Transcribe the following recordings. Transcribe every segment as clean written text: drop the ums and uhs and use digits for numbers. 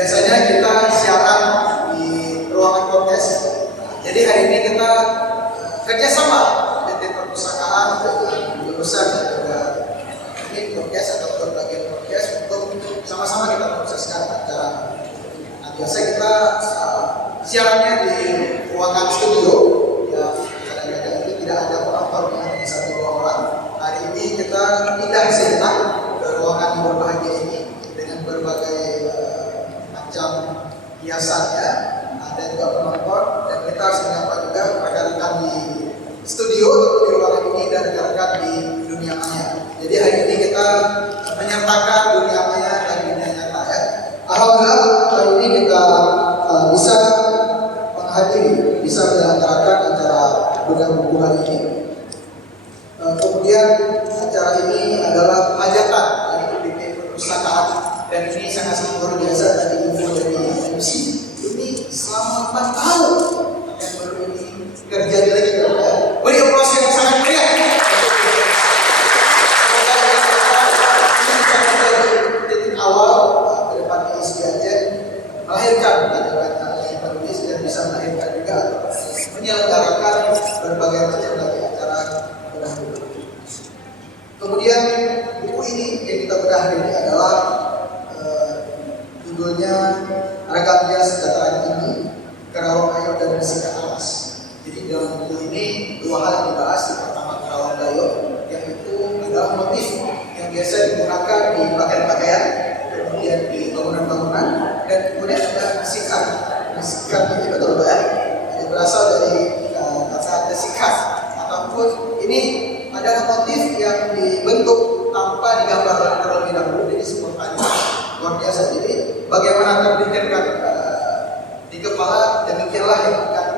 Biasanya kita siaran di ruangan podcast. Jadi hari ini kita kerjasama PT Perpustakaan dengan jurusan dan juga ini podcast atau berbagai podcast untuk sama-sama kita proseskan acara. Nah, biasa kita siarannya di ruangan studio. Ya, kadang-kadang itu tidak ada penonton yang satu dua orang. Hari ini kita pindah sejenak ke ruangan yang berbahagia ini dengan berbagai macam hiasannya, ada juga penonton, dan kita harus menyapa juga rekan-rekan di studio atau di ruangan ini dan rekan-rekan di dunia maya. Jadi hari ini kita menyertakan dunia maya dan dunia nyata ya. Alhamdulillah hari ini kita bisa menghadiri, bisa menyelenggarakan acara bedah buku hari ini. Kemudian acara ini adalah hajatan dari PT Perpustakaan dan ini sangat luar biasa tadi info dari MC. Ini selama 4 tahun yang baru ini terjadi lagi ya. Beri aplaus yang sangat meriah. Titik awal ke depan ISDN melahirkan kata-kata yang baru ini dan bisa melahirkan juga menyelenggarakan berbagai macam lagi acara bedah buku. Kemudian buku ini yang kita bedah hari ini adalah judulnya Rekam Bias Dataran Tinggi, Karawang Gayo dan Resika Alas. Jadi dalam buku ini dua hal yang dibahas. Yang pertama Karawang Gayo, yaitu adalah motif yang biasa digunakan di pakaian-pakaian, kemudian di bangunan-bangunan, dan kemudian ada sikat. Sikat ini betul ya, ini berasal dari kata sikat, ataupun ini adalah motif yang dibentuk tanpa digambar terlebih dahulu. Jadi sebuah panjang luar biasa. Jadi bagaimana terpikirkan di kepala, demikianlah yang akan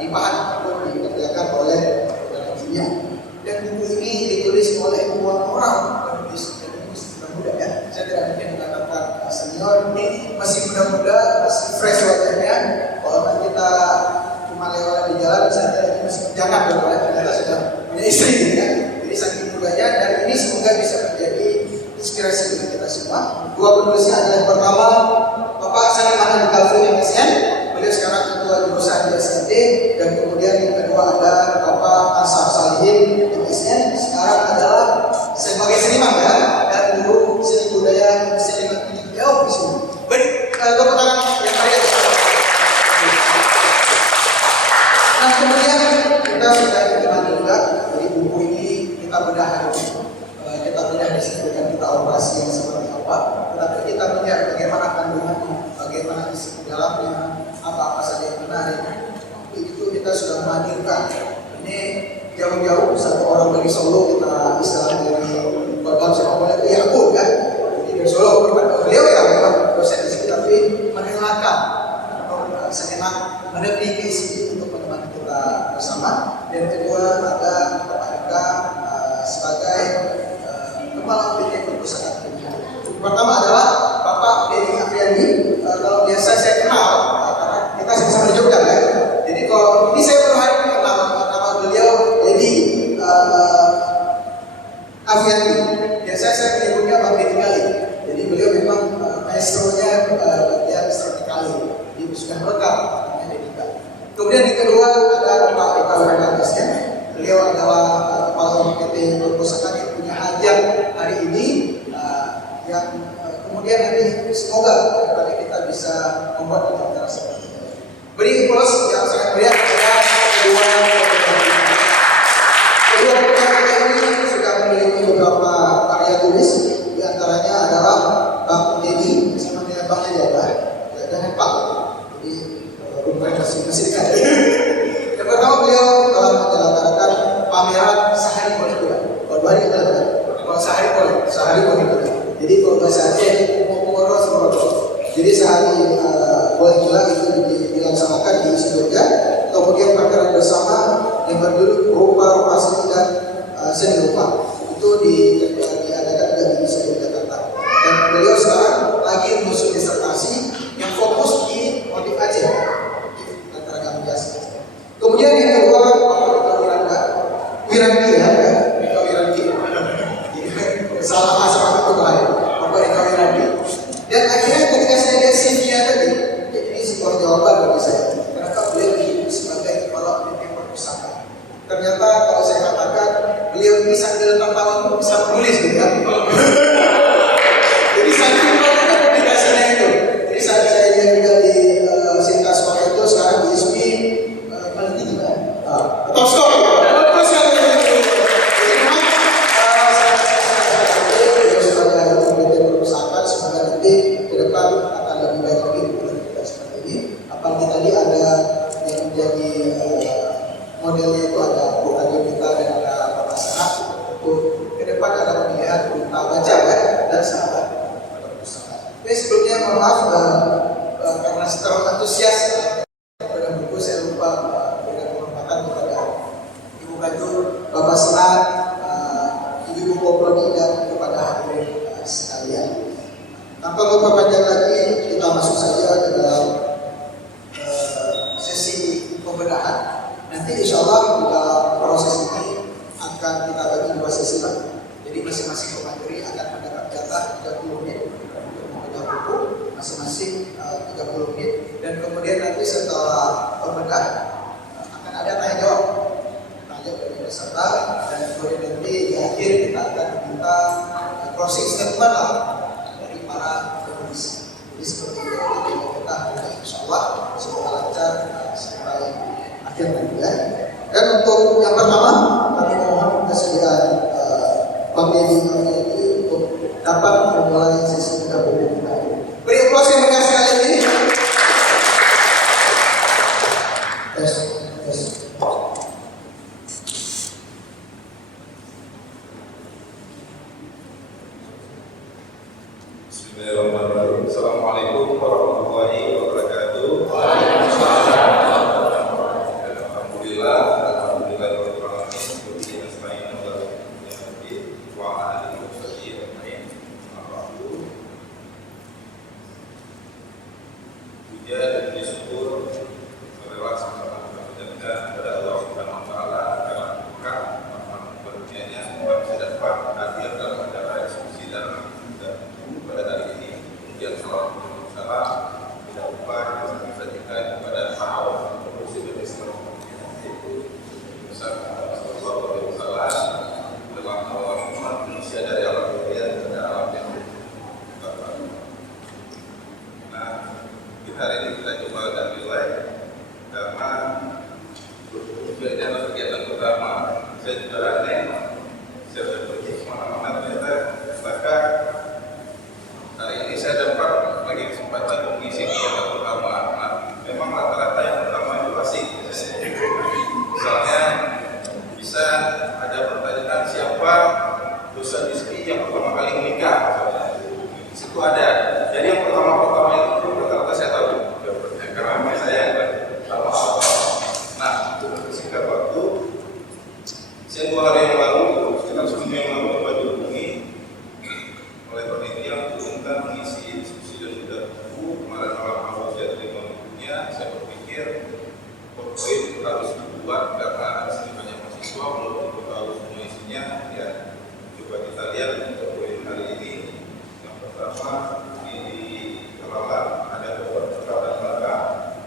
dipahat ataupun dikerjakan oleh dirinya. Dan buku ini ditulis oleh dua orang penulis muda ya. Saya tidak mungkin mengatakan senior, ini masih muda-muda, masih fresh wajahnya. Kalau kita cuma lewat di jalan, saya ini masih jangan berbuat, ternyata sudah punya istri ya. Jadi saking mudanya, dan ini semoga bisa menjadi inspirasi bagi kita semua. Dua penulisnya adalah yang pertama Bapak Saliman Al-Ghafur MSN, beliau sekarang ketua jurusan di SND, dan kemudian yang kedua ada Bapak Ansar Salihin MSN, sekarang adalah sebagai seniman ya, dan guru seni budaya seniman ini jauh di sini. Beri tepuk tangan yang meriah. Nah kemudian kita sudah kenal juga, jadi buku ini kita bedah hari ini. Kita tidak disebutkan kita operasi yang seperti apa, tetapi kita melihat bagaimana kandungannya, bagaimana isi dalamnya, apa-apa saja yang menarik. Itu kita sudah menghadirkan. Ini jauh-jauh satu orang dari Solo, kita istilahnya dari Bapak Sekolah itu Yakub kan. Jadi dari Solo beliau ya memang dosen di sini, tapi mengenalkan atau sejenak menepi isi untuk menemani kita bersama. Dan kedua ada Bapak Eka sebagai kepala PT Perpustakaan. Pertama adalah Bapak Denny Afriandi. Kalau biasa saya kenal karena kita sama-sama di Jogja ya. Jadi kalau ini saya baru hari ini kenal nama beliau Denny Afriandi. Biasa saya menyebutnya Bang Denny Kali. Jadi beliau memang maestronya bagian strategikali. Jadi sudah lengkap namanya Denny Kali. Kemudian yang kedua ada Pak Eka Fernandes ya. Beliau adalah kepala PT Perpustakaan yang punya hajat hari ini yang kemudian nanti semoga kepada kita bisa membuat acara seperti ini. Beri aplaus yang sangat meriah kepada kedua pekerja ini sudah memiliki beberapa karya tulis, di antaranya adalah Bang Denny sama dengan Bang Jaga dan Pak. Jadi bukan masih dekat. Yang pertama beliau telah menyelenggarakan pameran sehari boleh juga. Kalau 2 hari kita lakukan. Kalau sehari boleh juga. Jadi kalau bahasa Aceh umur jadi sehari boleh juga itu dilaksanakan di Jogja. Kemudian pameran bersama yang berjudul rupa-rupa seni dan seni rupa itu diadakan di Jakarta. Dan beliau sekarang lagi mengusung disertasi yang fokus di motif Aceh, antara kami biasa. Kemudian yang kedua Wiranti ya, Wiranti. Salah asal itu bahaya. Bapak Wiranti. Dan akhirnya ketika saya lihat CV-nya lebih baik lagi tidak seperti ini. Apalagi tadi ada yang menjadi modelnya itu ada Bu Adi kita dan ada Bapak Sanat. Untuk ke depan ada pemilihan berupa baca ya, dan sahabat perpustakaan. Oke, sebelumnya mohon maaf karena terlalu antusias pada buku saya lupa berikan penghormatan kepada Ibu Kajur, Bapak Senat, Ibu Koprodi dan kepada hadirin sekalian. Tanpa memperpanjang lagi, kita masuk saja ke dalam sesi pembenahan. Nanti insya Allah di dalam proses ini akan kita bagi dua sesi lagi. Jadi masing-masing pemateri akan mendapat jatah 30 menit untuk membedah buku, masing-masing 30 menit. Dan kemudian nanti setelah pembedah akan ada tanya jawab dari peserta, dan kemudian nanti di akhir kita akan minta closing statement dari para penulis. Jadi seperti itu kita insya Allah semoga lancar sampai akhir nanti ya. Dan untuk yang pertama kami mohon kesediaan Bang Deddy untuk dapat memulai sesi kita buku kita. Beri aplaus yang meriah sekali ini. Bismillahirrahmanirrahim. Assalamualaikum warahmatullahi wabarakatuh. Alhamdulillah, puja dan disyukur adalah sama menjadikan kepada Allah Subhanahu wa taala karena berkah karunia-Nya kita dapat hadir dalam acara diskusi dan pada hari ini. Kemudian salam tidak lupa disampaikan kepada para muslim Islam yaitu bersama Sallallahu Alaihi Wasallam dalam awal manusia dari alam dunia pada alam yang hari ini kita coba dan nilai karena ini adalah kegiatan pertama saya juga aneh saya sudah pergi kemana-mana ternyata maka hari ini saya dapat lagi kesempatan mengisi kegiatan pertama. Nah, memang rata-rata yang pertama itu pasti misalnya bisa ada pertanyaan siapa dosen istri yang pertama kali menikah itu ada. Jadi yang pertama itu rata-rata saya tahu karena saya tahu. Nah, untuk singkat waktu saya 2 hari yang lalu sekitar seminggu yang lalu coba dihubungi oleh panitia untuk minta mengisi diskusi dan juga buku. Kemarin malam awal saya terima bukunya, saya berpikir poin harus dibuat karena di sini banyak mahasiswa belum tahu semua isinya. Ya, coba kita lihat untuk poin hari ini. Yang pertama di halaman ada beberapa dan maka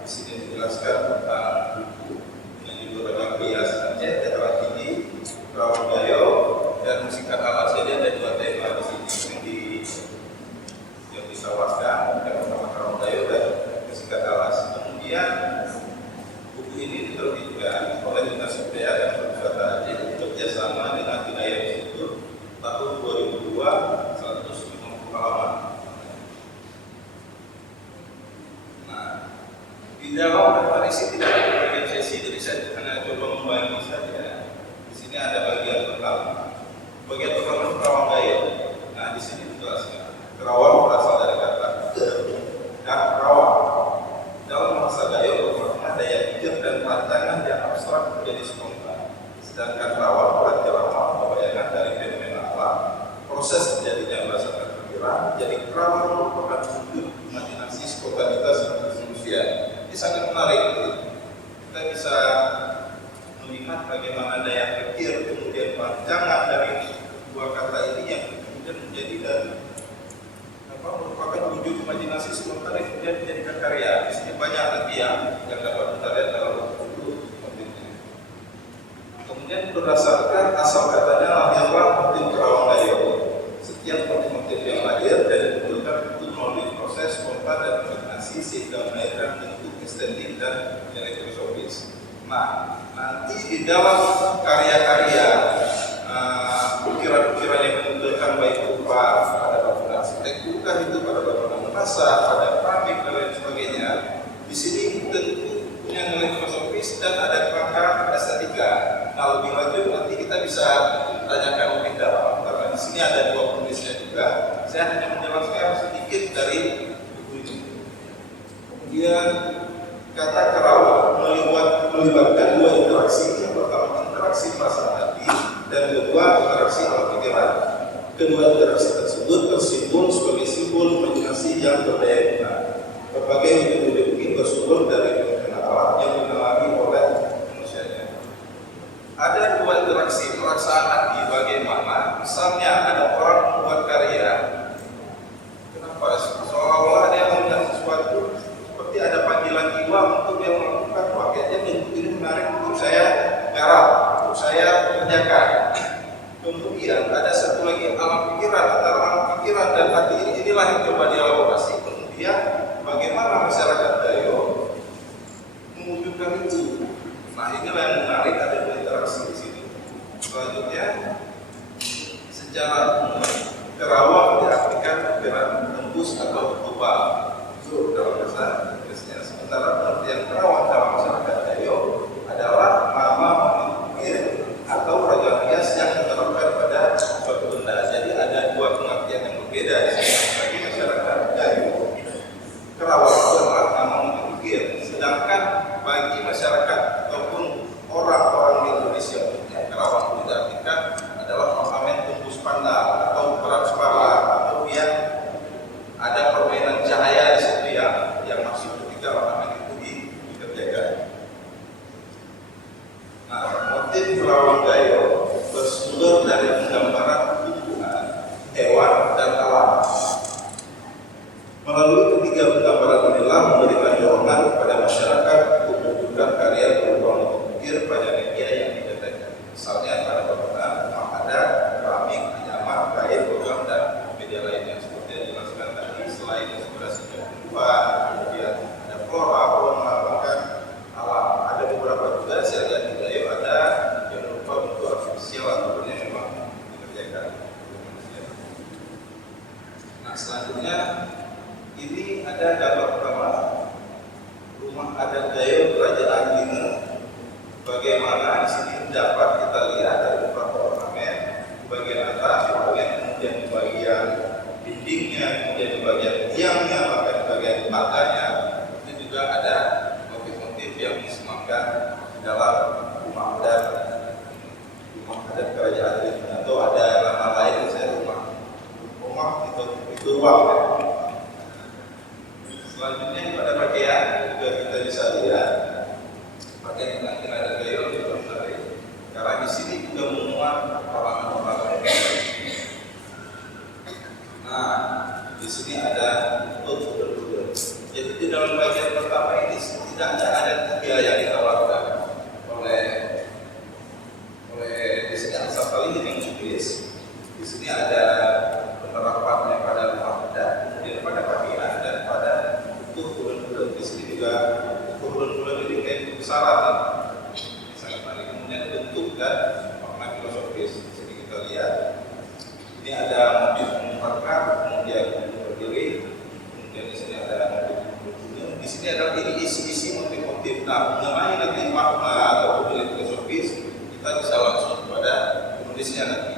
di sini dijelaskan tentang buku yang judul adalah Bias Aceh Dataran Tinggi Rawang Gayo dan Musikat Alas. Jadi ada 2 tema di sini yang disawaskan, yang pertama Rawang Gayo dan Musikat Alas. Kemudian buku ini diterbitkan oleh Dinas Kebudayaan dan Pariwisata Aceh bekerjasama dengan Budaya Institut tahun 2002, 150 halaman. Di dalam daftar isi tidak ada bagian sesi, jadi saya hanya coba membayangkan saja. Di sini ada bagian pertama. Bagian pertama itu Rawang Gayo. Nah, di sini dijelaskan. Kerawang berasal dari kata dan rawang. Dalam bahasa Gayo bermakna daya pikir dan rancangan yang abstrak menjadi spontan. Sedangkan rawang berarti ramah pembayangan dari fenomena alam. Proses terjadinya berdasarkan pikiran. Jadi rawang merupakan wujud imajinasi spontanitas manusia. Ini sangat menarik. Kita bisa melihat bagaimana daya pikir kemudian rancangan dari 2 kata ini yang kemudian menjadi dan merupakan wujud imajinasi spontan yang kemudian dijadikan karya. Di sini banyak nanti yang dapat kita lihat dalam buku motifnya. Kemudian berdasarkan asal katanya lahirlah motif Rawang Gayo. Setiap motif-motif yang lahir dan dikumpulkan itu melalui proses spontan dan imaginasi sehingga melahirkan bentuk estetik dan filosofis. Nah, nanti di dalam karya-karya ukiran-ukiran yang memunculkan baik berupa pada bangunan arsitektur, itu pada bangunan bahasa, pada keramik, dan ada kerangka estetika. Nah, lebih lanjut nanti kita bisa tanyakan lebih dalam karena di sini ada dua penulisnya juga. Saya hanya menjelaskan sedikit dari buku ini. Kemudian kata kerawang melibatkan dua interaksi. Yang pertama interaksi perasaan hati dan kedua interaksi alam pikiran. Kedua interaksi tersebut tersimpul sebagai simbol imajinasi yang berdaya guna. Berbagai wujud ini bersumber dari fenomena alam yang dialami oleh manusianya. Ada dua interaksi perasaan hati bagaimana? Misalnya ada orang membuat karya. Kenapa? Seolah-olah dia melihat sesuatu seperti ada panggilan jiwa untuk dia melakukan pakaiannya bentuk ini menarik untuk saya garap, untuk saya kerjakan. Kemudian ada satu lagi alam pikiran, antara alam pikiran dan hati inilah yang coba dielaborasi. Kemudian bagaimana masyarakat Dayo mewujudkan itu? Nah, inilah yang menarik, ada dua interaksi di sini. Selanjutnya, secara umum kerawang diartikan gerak tembus atau global. Itu dalam bahasa Inggrisnya. Sementara pengertian kerawang dalam masyarakat Dayo adalah nama menukir atau raga hias yang diterapkan pada suatu benda. Jadi ada dua pengertian yang berbeda di sini. Bagi masyarakat Dayo, kerawang itu adalah nama menukir. Sedangkan bagi masyarakat ataupun orang-orang di Indonesia, kerawang itu diartikan adalah ornamen tembus pandang atau transparan atau yang ada permainan cahaya di situ yang masuk ketika ornamen itu dikerjakan. Nah, motif kerawang Dayo bersumber dari penggambaran tumbuhan, hewan, dan alam. Melalui ketiga penggambaran inilah memberikan dorongan kepada masyarakat untuk mewujudkan karya berupa menukir pada media yang dideteksi. Misalnya pada bangunan, ada keramik, anyaman, kain, logam, dan media lainnya. Seperti yang dijelaskan tadi, selain inspirasi tumbuhan, kemudian ada flora, fauna, bahkan alam. Ada beberapa juga saya lihat di Dayo ada yang berupa bentuk artifisial ataupun yang memang dikerjakan. Nah, selanjutnya ini ada gambar pertama rumah adat Dayo Kerajaan Dina. Bagaimana di sini dapat kita lihat dari beberapa ornamen bagian atas, bagian kemudian di bagian dindingnya, kemudian di bagian tiangnya, bahkan di bagian tanganya itu juga ada motif-motif yang disematkan dalam rumah adat Kerajaan Dina. Atau ada nama lain, saya rumah itu ruang. Ya. Selanjutnya pada pakaian juga kita bisa lihat pakaian pengantin adat Dayo juga menarik karena di sini juga memuat ornamen-ornamen. Nah, di sini ada betul. Jadi di dalam bagian pertama ini setidaknya ada tiga yang ditawarkan oleh di sini asal kali ini menulis. Di sini ada penerapannya pada rumah adat, kemudian pada pakaian dan pada bulan-bulan. Di sini juga bulan-bulan ini kayak kebesaran sangat menarik. Kemudian bentuk dan makna filosofis. Di sini kita lihat ini ada motif mengungkapkan, kemudian berdiri, kemudian di sini ada motif berbunuh. Di sini adalah ini isi motif-motif. Nah, mengenai nanti makna atau nilai filosofis kita bisa langsung kepada penulisnya nanti.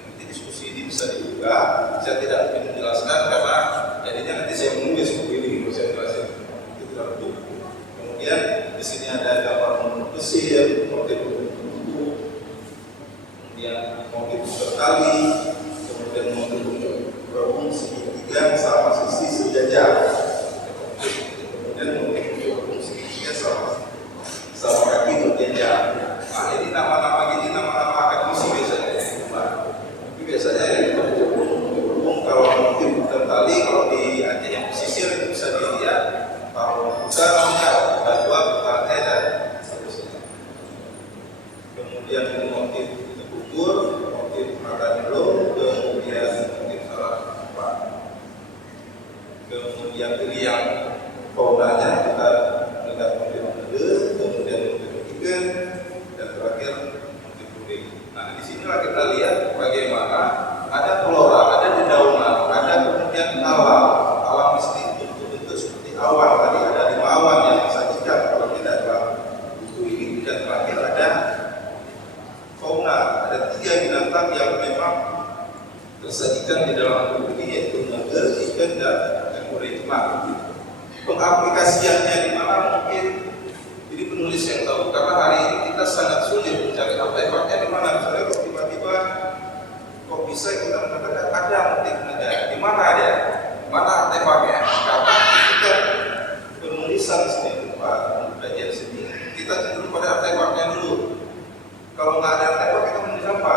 Nanti diskusi ini bisa dibuka. Saya tidak mungkin menjelaskan karena jadinya nanti saya menulis buku ini. Saya jelasin itu dalam buku. Kemudian di sini ada gambar Mesir, motif buku, kemudian motif bertali, kemudian motif berhubung segitiga sama sisi sejajar, kemudian motif berhubung segitiga sama kaki berjajar. Nah, ini nama-nama gini nama-nama akademisi biasanya. Tapi biasanya berhubung kalau motif bertali kalau di Aceh yang pesisir itu bisa dilihat kalau bukan namanya batu bertali dan seterusnya. Kemudian ini motif tegukur, motif mata belum, kemudian motif salah empat. Kemudian ini yang faunanya kita melihat motif bede, kemudian motif ikan, dan terakhir motif kuning. Nah, di sinilah kita lihat bagaimana ada flora, ada dedaunan, ada kemudian alam di sini bentuk-bentuk seperti awan tadi, ada 5 awan yang disajikan kalau tidak dalam buku ini pengaplikasiannya di mana mungkin jadi penulis yang tahu, karena hari ini kita sangat sulit mencari artefaknya di mana. Misalnya kok tiba-tiba kok bisa kita mengatakan ada motifnya, di mana ada, mana artefaknya? Karena kita penulisan sendiri, bagian sini kita cenderung pada artefaknya dulu. Kalau nggak ada artefak kita menulis apa?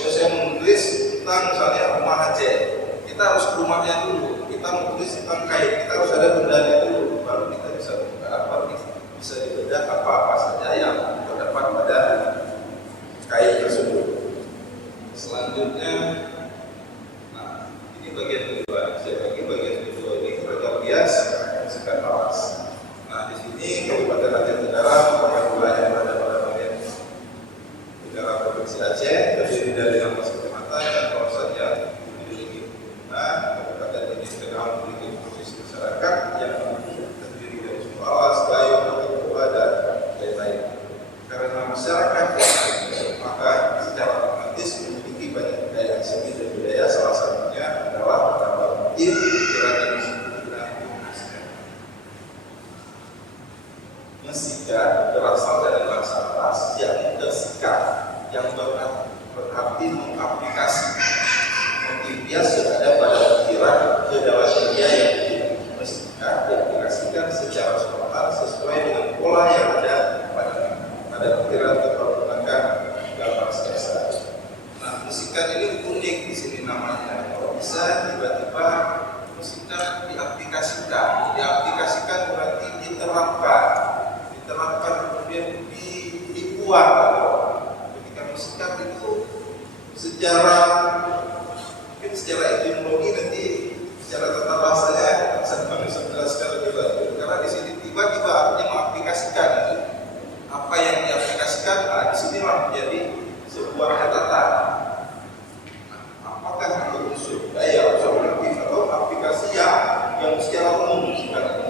Kalau saya menulis tentang misalnya rumah Aceh, kita harus ke rumahnya dulu. Kita menulis tentang kain, kita harus ada bendanya dulu, baru kita bisa buka, baru bisa dibedah apa-apa saja yang terdapat pada kain tersebut. Selanjutnya, nah ini bagian kedua. Saya bagi bagian kedua ini program bias sekat awas. Nah di sini Kabupaten Aceh Tenggara merupakan wilayah yang berada pada bagian negara provinsi Aceh, terdiri dari 16 kecamatan dan kawasan yang dimiliki. Nah, kabupaten ini sedang memiliki posisi masyarakat yang terdiri dari suku awas, Gayo, Toba, dan lain-lain. Karena masyarakat maka secara otomatis memiliki banyak budaya seni dan budaya, salah satunya adalah menambah motif gerakan disebutkan mesikat berasal dari bahasa Arab yang tersikat, yang berarti mengaplikasi motif bias yang ada pada pikiran ke dalam media yang mesikat diaplikasikan secara spontan sesuai dengan pola yang ada pada pikiran atau menggunakan gambar sketsa. Nah, mesikat ini unik di sini namanya. Kalau bisa tiba-tiba mesikat diaplikasikan berarti diterapkan kemudian dibuat. Ketika mesikat itu secara etimologi nanti secara tata bahasanya saya bisa menjelaskan lebih lanjut. Karena di sini tiba-tiba artinya mengaplikasikan apa yang diaplikasikan. Nah, di sinilah menjadi sebuah catatan. Nah, apakah itu unsur budaya, unsur motif atau aplikasi yang secara umum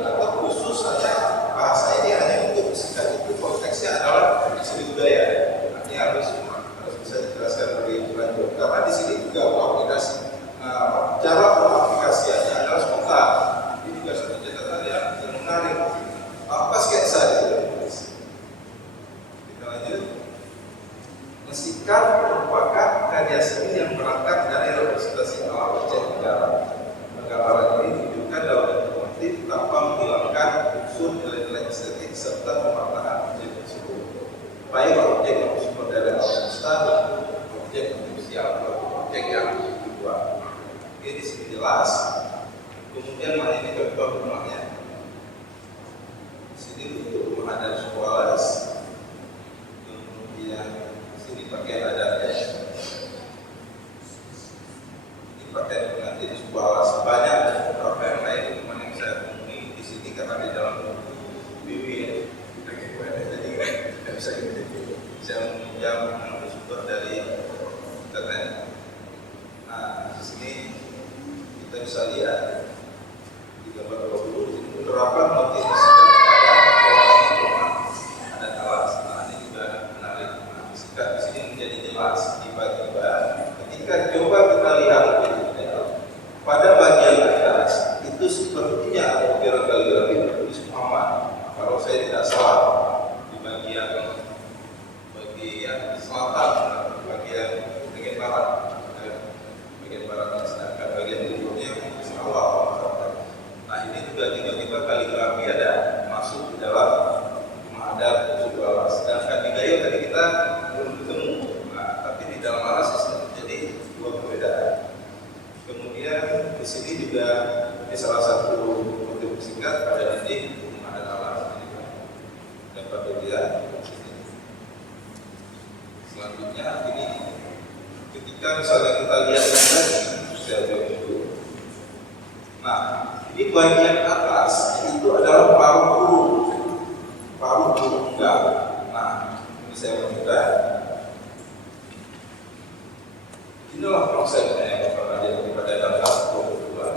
atau khusus saja bahasa ini hanya untuk mesikat itu konteksnya adalah seni budaya. Artinya harus bisa dijelaskan lebih lanjut. Karena di sini juga aplikasi cara pengaplikasiannya adalah spontan. Ini juga satu catatan yang menarik. Apa sketsa itu? Kita lanjut. Mesikat merupakan karya seni yang berangkat dari representasi alam Aceh Tenggara. Penggambaran ini ditunjukkan dalam bentuk motif tanpa menghilangkan unsur nilai-nilai estetik serta pemaknaan objek tersebut. Baik objek yang bersumber dari alam semesta dan objek manusia atau objek yang dibuat. Oke, di sini jelas. Kemudian mana ini contoh rumahnya. Di sini untuk rumah adat suku alas. Kemudian di sini pakaian adatnya. Ini pakaian pengantin suku alas. Banyak beberapa yang lain teman yang saya temui di sini karena di dalam BW ya. Jadi tidak bisa kita saya meminjam sumber dari internet. Nah, di sini kita bisa lihat di gambar 20 ini penerapan motif mesikat pada pola rumah adat alas. Nah, ini juga menarik. Nah, mesikat di sini menjadi jelas tiba-tiba ketika coba kita lihat lebih detail pada bagian atas itu sepertinya ada ukiran kaligrafi tertulis Muhammad. Kalau saya tidak salah di bagian selatan, bagian barat. Bagian barat, sedangkan bagian timurnya Allah. Nah, ini juga tiba-tiba kaligrafi ada masuk di dalam rumah adat suku alas. Sedangkan di Gayo tadi kita belum ketemu. Nah, tapi di dalam alas jadi dua perbedaan. Kemudian di sini juga ini salah satu motif singkat pada dinding rumah adat alas. Dapat dilihat. Selanjutnya ini ketika misalnya kita lihat saya jauh dulu. Nah, ini bagian atas itu adalah paruh burung enggak. Nah, ini saya menunjukkan. Inilah konsepnya yang pernah jadi pada dalam kedua.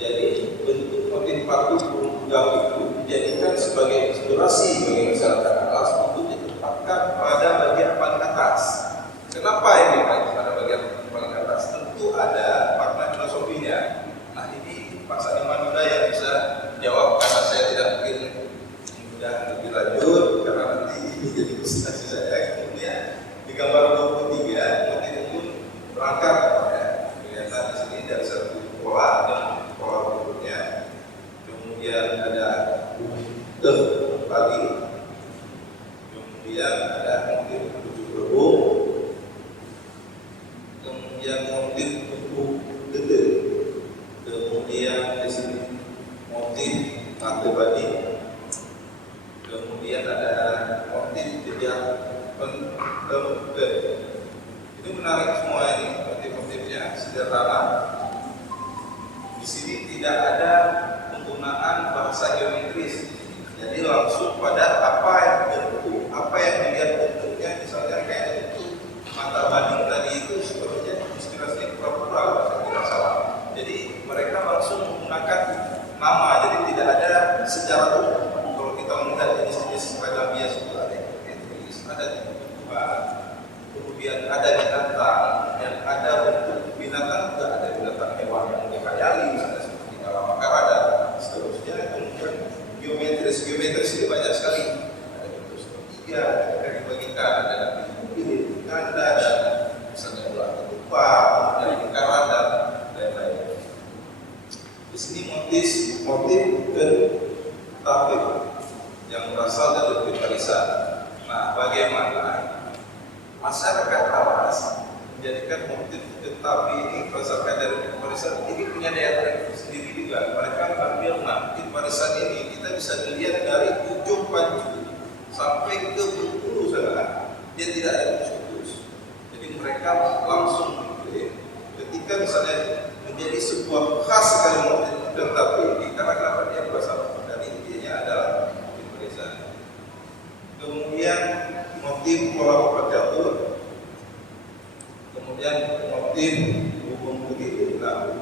Jadi bentuk motif paruh burung enggak itu dijadikan sebagai inspirasi bagi masyarakat atas untuk ditempatkan pada bagian paling atas. Kenapa ini pada bagian paling atas? Tentu ada makna filosofinya. Nah, ini Pak Saniman juga yang bisa ke pagi, kemudian ada motif tujuh berbung, kemudian motif tujuh gede, kemudian di sini motif mata badi, kemudian ada motif tidak penting. Itu menarik semua ini, motif-motifnya sederhana. Di sini tidak ada penggunaan bahasa geometris, jadi langsung pada apa yang bentuk, apa yang dilihat bentuknya, misalnya kayak bentuk mata banding tadi itu sebenarnya inspirasi pura-pura, saya tidak salah. Jadi mereka langsung menggunakan nama, jadi tidak ada secara umum. Kalau kita melihat jenis-jenis seragam bias itu ada geometris, ada bentukan, kemudian ada binatang, dan ada bentuk binatang juga ada binatang hewan yang dikayali, misalnya seperti kalamakara dan seterusnya. Kemudian geometris itu banyak sekali, ada bentuk segitiga, ada dibagikan, ada pilih ganda, dan misalnya ular ketupat, kemudian lingkaran dan lain-lain. Di sini motif ketapik yang berasal dari warisan. Nah, bagaimana masyarakat awas menjadikan motif ketapik ini berdasarkan dari warisan ini punya daya tarik sendiri juga. Mereka mengambil motif warisan ini, kita bisa dilihat dari ujung pancu sampai ke bengkulu sana, dia tidak ada putus. Jadi mereka langsung mengklaim ketika misalnya menjadi sebuah khas sekali motif ketapik ini, karena kenapa dia berasal dari intinya adalah motif warisan. Kemudian motif pola papat jatuh, kemudian motif hubung begitu. Nah,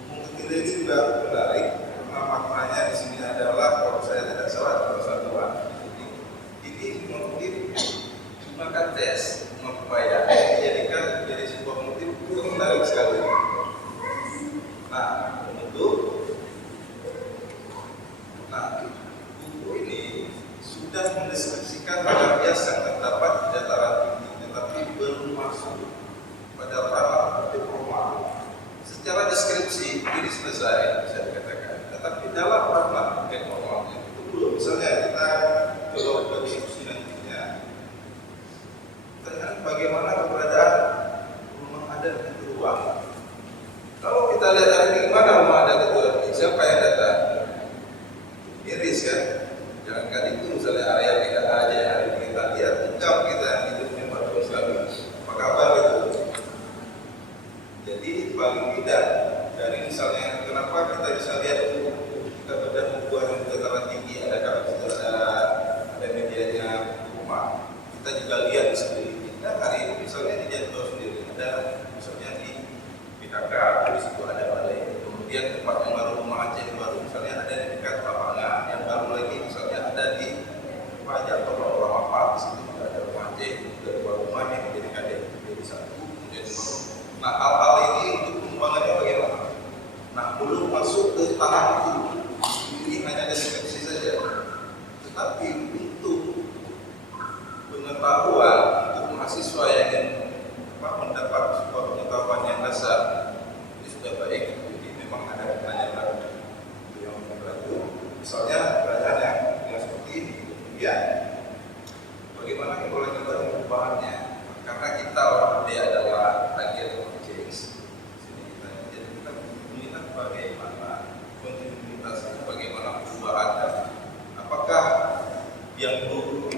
hubung begitu ini juga menarik karena maknanya di sini adalah, kalau saya tidak salah, persatuan. Ini motif menggunakan tes supaya dijadikan menjadi sebuah motif itu menarik sekali. Nah, buku ini sudah mendeskripsikan ragam bias yang terdapat di dataran tinggi, tetapi belum masuk pada ranah motif formal. Secara deskripsi ini selesai, bisa dikatakan, tetapi dalam ranah motif formalnya itu belum. Misalnya kita coba diskusi nantinya tentang bagaimana keberadaan rumah adat di Teruang. Kalau kita lihat hari ini, mana rumah adat itu? Siapa yang datang? Miris kan? Jangankan itu, misalnya area kita aja yang hari ini kita lihat, tinggal kita yang hidupnya baru sekali. Apa kabar itu? Jadi paling tidak dari misalnya kenapa kita bisa lihat kita bedah buku yang dataran tinggi, ada kalau ada medianya rumah, kita juga lihat di sekeliling kita hari ini misalnya di Jatuh sendiri ada misalnya di PKK, di situ ada balai. Kemudian tempat yang baru rumah Aceh yang baru misalnya ada di dekat lapangan, yang baru lagi misalnya ada di Jatuh orang apa, di situ juga ada rumah Aceh, juga dua rumah yang dijadikan jadi satu. Nah, hal-hal ini untuk pengembangannya bagaimana? Nah, belum masuk ke tahap itu. Ini hanya deskripsi saja. Tetapi untuk pengetahuan untuk mahasiswa yang ingin mendapat sebuah pengetahuan yang dasar, ini sudah baik. Jadi memang ada pertanyaan yang membantu. Misalnya pertanyaan yang seperti ini. Kemudian bagaimana kita boleh mengetahui perubahannya? Karena kita orang dia adalah bagian of change. Jadi kita melihat bagaimana kontinuitasnya, bagaimana perubahannya. Apakah yang dulu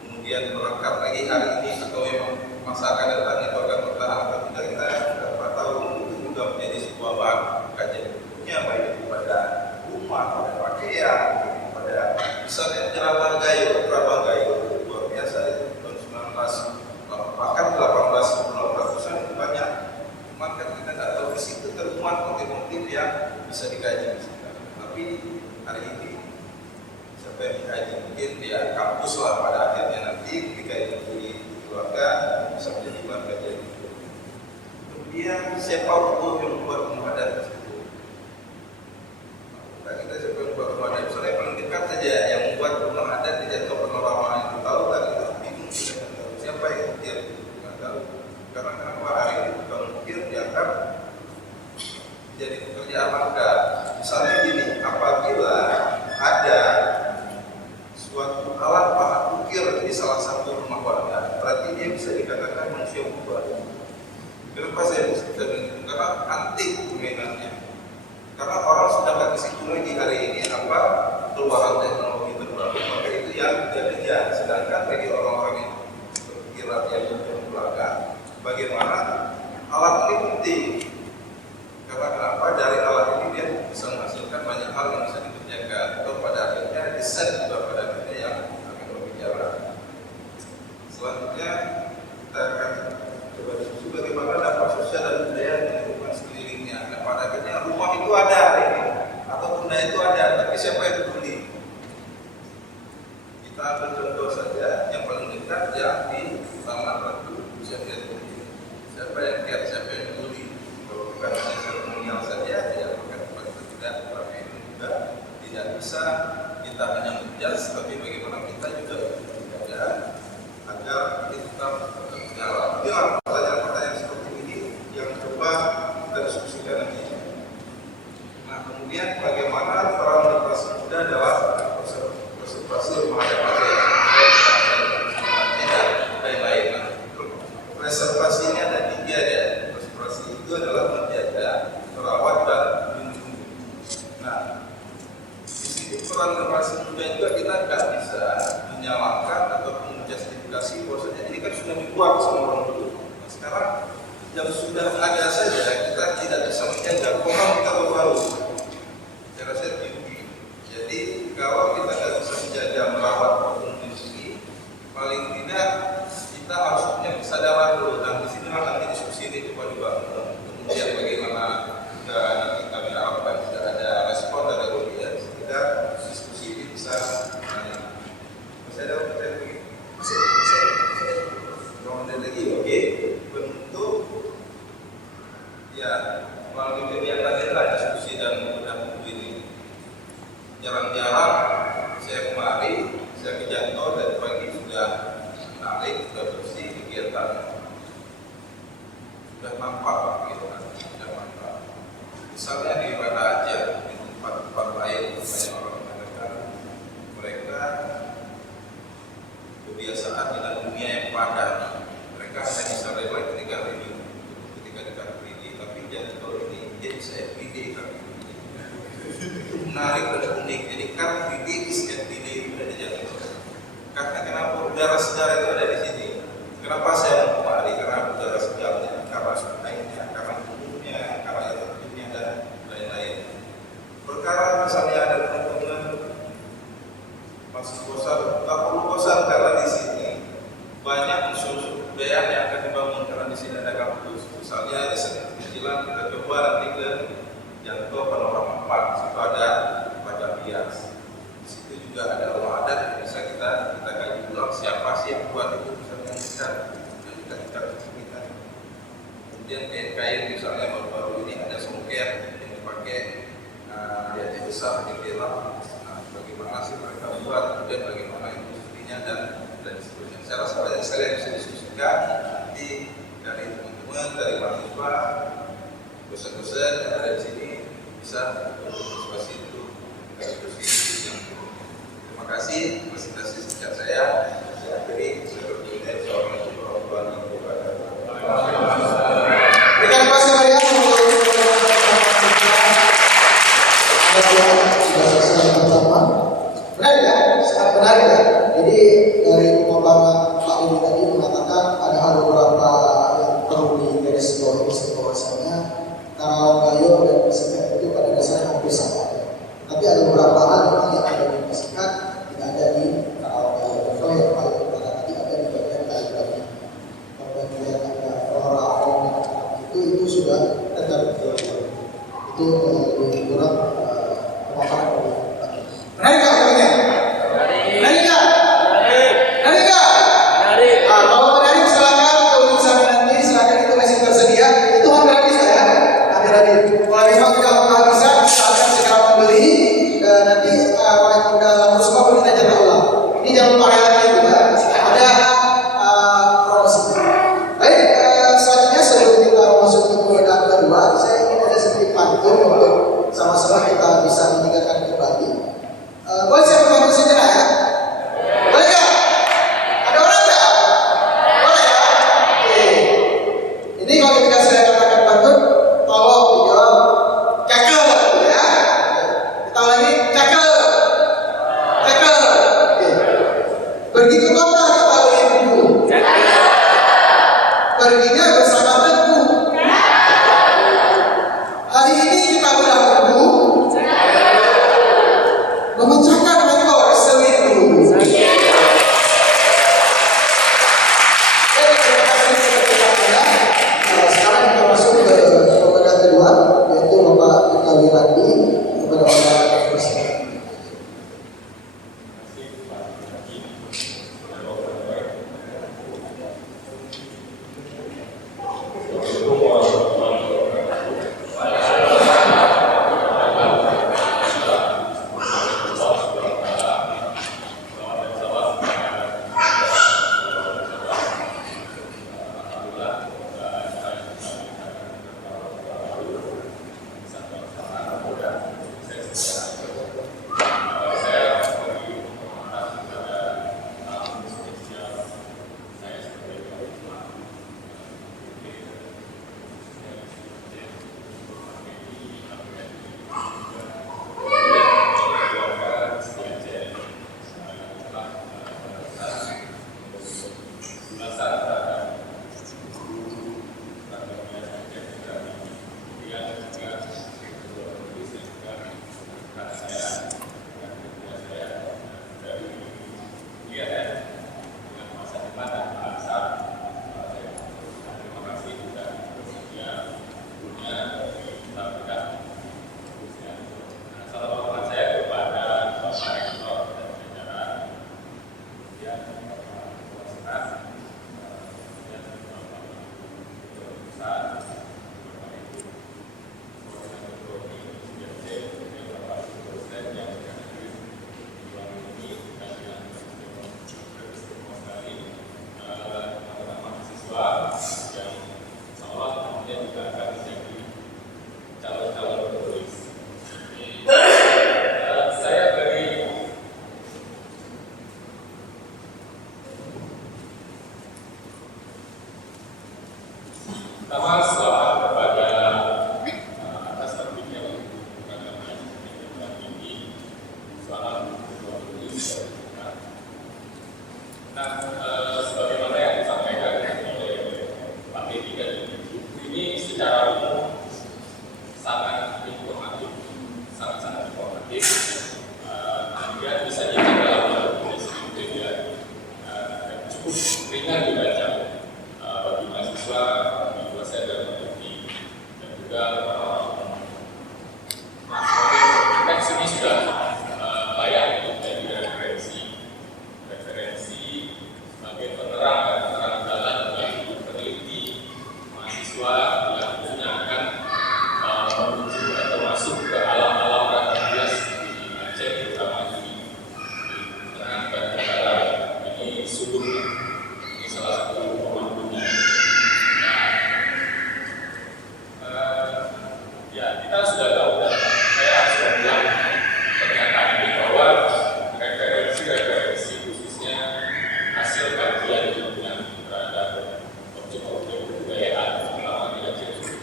kemudian melengkap lagi hari ini, atau memang masa akan datang itu akan bertahan atau tidak, kita dapat tahu. Itu juga menjadi sebuah bahan kajian berikutnya, baik itu pada rumah, pada pakaian, pada misalnya Prabang Gayo luar biasa itu tahun 19 bahkan 1890-an itu banyak. Cuma kan kita tidak tahu di situ termuat motif-motif yang bisa dikaji. Tapi hari ini siapa yang dikaji mungkin dia kampus lah pada akhirnya nanti ketika itu dikeluarkan bisa menjadi bahan kajian. Kemudian siapa untuk yang membuat rumah adat tersebut? Nah, kita siapa yang membuat rumah adat? Misalnya paling dekat saja yang membuat rumah adat di Jatuh Panorama itu tahu kan, itu bingung siapa yang dia tidak tahu. Karena kenapa hari ini bukan mungkin dianggap jadi pekerjaan langka. Misalnya gini, apabila ada perubahan teknologi terbaru, maka itu yang jadinya. Sedangkan bagi orang-orang yang berpikiran yang belakang, bagaimana alat ini penting. Karena kenapa? Dari alat ini dia bisa menghasilkan banyak hal yang bisa dikerjakan. Atau pada akhirnya desain juga pada akhirnya yang akan berbicara. Selanjutnya kita akan coba diskusi bagaimana dampak sosial dan budaya di lingkungan sekelilingnya. Nah, pada akhirnya rumah itu ada ini, atau benda itu ada, tapi siapa yang peduli? Kita ambil contoh saja yang paling dekat yang di Taman Ratu. Siapa yang peduli? Siapa yang care? Siapa yang peduli? Kalau bukan hanya seremonial saja, ya maka tempat itu tidak ramai itu juga tidak bisa kita hanya menjas, tapi bagaimana kita juga bekerja agar kita tetap berjalan. Inilah pertanyaan-pertanyaan seperti ini yang coba kita diskusikan nanti. Nah, kemudian bagaimana peran generasi muda dalam konservasi rumah adat dan lain-lain. Preservasi ini ada 3 ya. Preservasi itu adalah menjaga, merawat dan melindungi. Nah, di sini peran generasi muda juga kita nggak bisa menyalahkan ataupun menjustifikasi bahwasanya ini kan sudah dibuat sama orang dulu. Nah, sekarang yang sudah ada saja kita tidak bisa menjaga, orang kita baru. Saya rasa tinggi. Jadi kalau kita nggak bisa menjaga, merawat maupun melindungi, paling tidak kita harus punya kesadaran dulu. Dan di sini nanti diskusi ini coba dibangun. Kemudian bagaimana nanti kami harapkan tidak ada respon dari audiens, sehingga diskusi ini bisa masih ada pertanyaan lagi? Masih lagi, oke. Bentuk ya melalui kegiatan ini lah diskusi dan mudah buku ini. Jarang-jarang saya kemari, saya ke Janto dari pagi sudah menarik, sudah bersih kegiatan, sudah nampak gitu kan, sudah nampak. Misalnya di mana aja di tempat-tempat lain, banyak orang mengatakan mereka kebiasaan dengan dunia yang padat. Mereka hanya bisa rela ketika review, ketika dekat free, tapi Janto ini dia bisa everyday kan. Itu menarik dan unik. Jadi car free day is everyday itu ada di Janto. Karena kenapa udara segar itu ada di sini? Kenapa saya mau kemari? Karena udara segarnya, karena sungainya, karena gunungnya, karena airnya dan lain-lain. Perkara misalnya ada teman-teman masih bosan, tak perlu bosan karena di sini banyak unsur-unsur budaya yang akan dibangun karena di sini ada kampus. Misalnya di sini kecilan kita coba nanti ke Janto Panorama Park, situ ada baca bias. Di situ juga ada rumah adat yang bisa kita kaji ulang siapa sih yang buat itu bisa mengajarkan dan kita kita. Kemudian kain-kain misalnya baru-baru ini ada songket yang dipakai yang besar di dalam. Bagaimana sih mereka buat, kemudian bagaimana industrinya dan seterusnya. Saya rasa banyak sekali yang bisa diskusikan nanti dari teman-teman, dari mahasiswa, dosen-dosen yang ada di sini bisa berdiskusi itu. Terima kasih presentasi singkat saya. Saya akhiri seperti ini. Assalamualaikum warahmatullahi wabarakatuh. Terima kasih banyak sudah selesai pertama. Benar ya, sangat benar ya. Jadi dari pengembangan Pak Ibu tadi mengatakan ada beberapa yang perlu digarisbawahi bahwasanya Karawang Gayo dan Persikat itu pada dasarnya hampir sama. Tapi ada beberapa hal yang ada di Persikat tidak ada di Karawang Gayo. Contoh yang paling utama tadi ada di bagian kaligrafi. Kemudian ada flora fauna itu sudah tetap itu lebih kurang pemaparan dari Benar nggak pokoknya? Benar nggak? Benar nggak? Kalau menarik silakan ke urusan nanti, silakan itu masih tersedia. Itu gratis ya, gratis. Kalau memang tidak kehabisan, silakan segera membeli. Nanti kalau yang udah lalu semua boleh kita cetak ulang. Ini jangan lupa lagi juga. Ada promosinya. Baik, selanjutnya sebelum kita masuk ke produk kedua, saya ingin ada sedikit pantun untuk sama-sama kita bisa meningkatkan kembali. Boleh saya membantu segera ya? Boleh nggak? Ada orang nggak? Boleh ya? Oke. Ini kalau ketika saya katakan pantun, tolong dijawab cakep ya. Kita lagi cakep. Memecahkan rekor sewindu. Sekarang kita masuk ke pemenang kedua, yaitu Bapak Eka Wirandi kepada Bapak Presiden. Pertama, selamat kepada atas terbitnya program ini. Selamat untuk Nah, sebagaimana yang disampaikan oleh Pak Dedi tadi, buku ini secara umum sangat informatif, sangat informatif. Dia bisa dibaca dalam bentuk ya, cukup ringan dibaca bagi mahasiswa, bagi dosen dan peneliti, dan juga teks ini sudah layak untuk menjadi referensi sebagai penerang jalan bagi peneliti mahasiswa yang tentunya akan menuju atau masuk ke alam-alam radar bias di Aceh, terutama di tengah dan tenggara. Ini sulung, ini salah satu pemandunya. Ya, kita sudah tahu dan saya sudah bilang pernyataan ini bahwa referensi khususnya hasil kajian ilmiah terhadap objek-objek kebudayaan selama di Aceh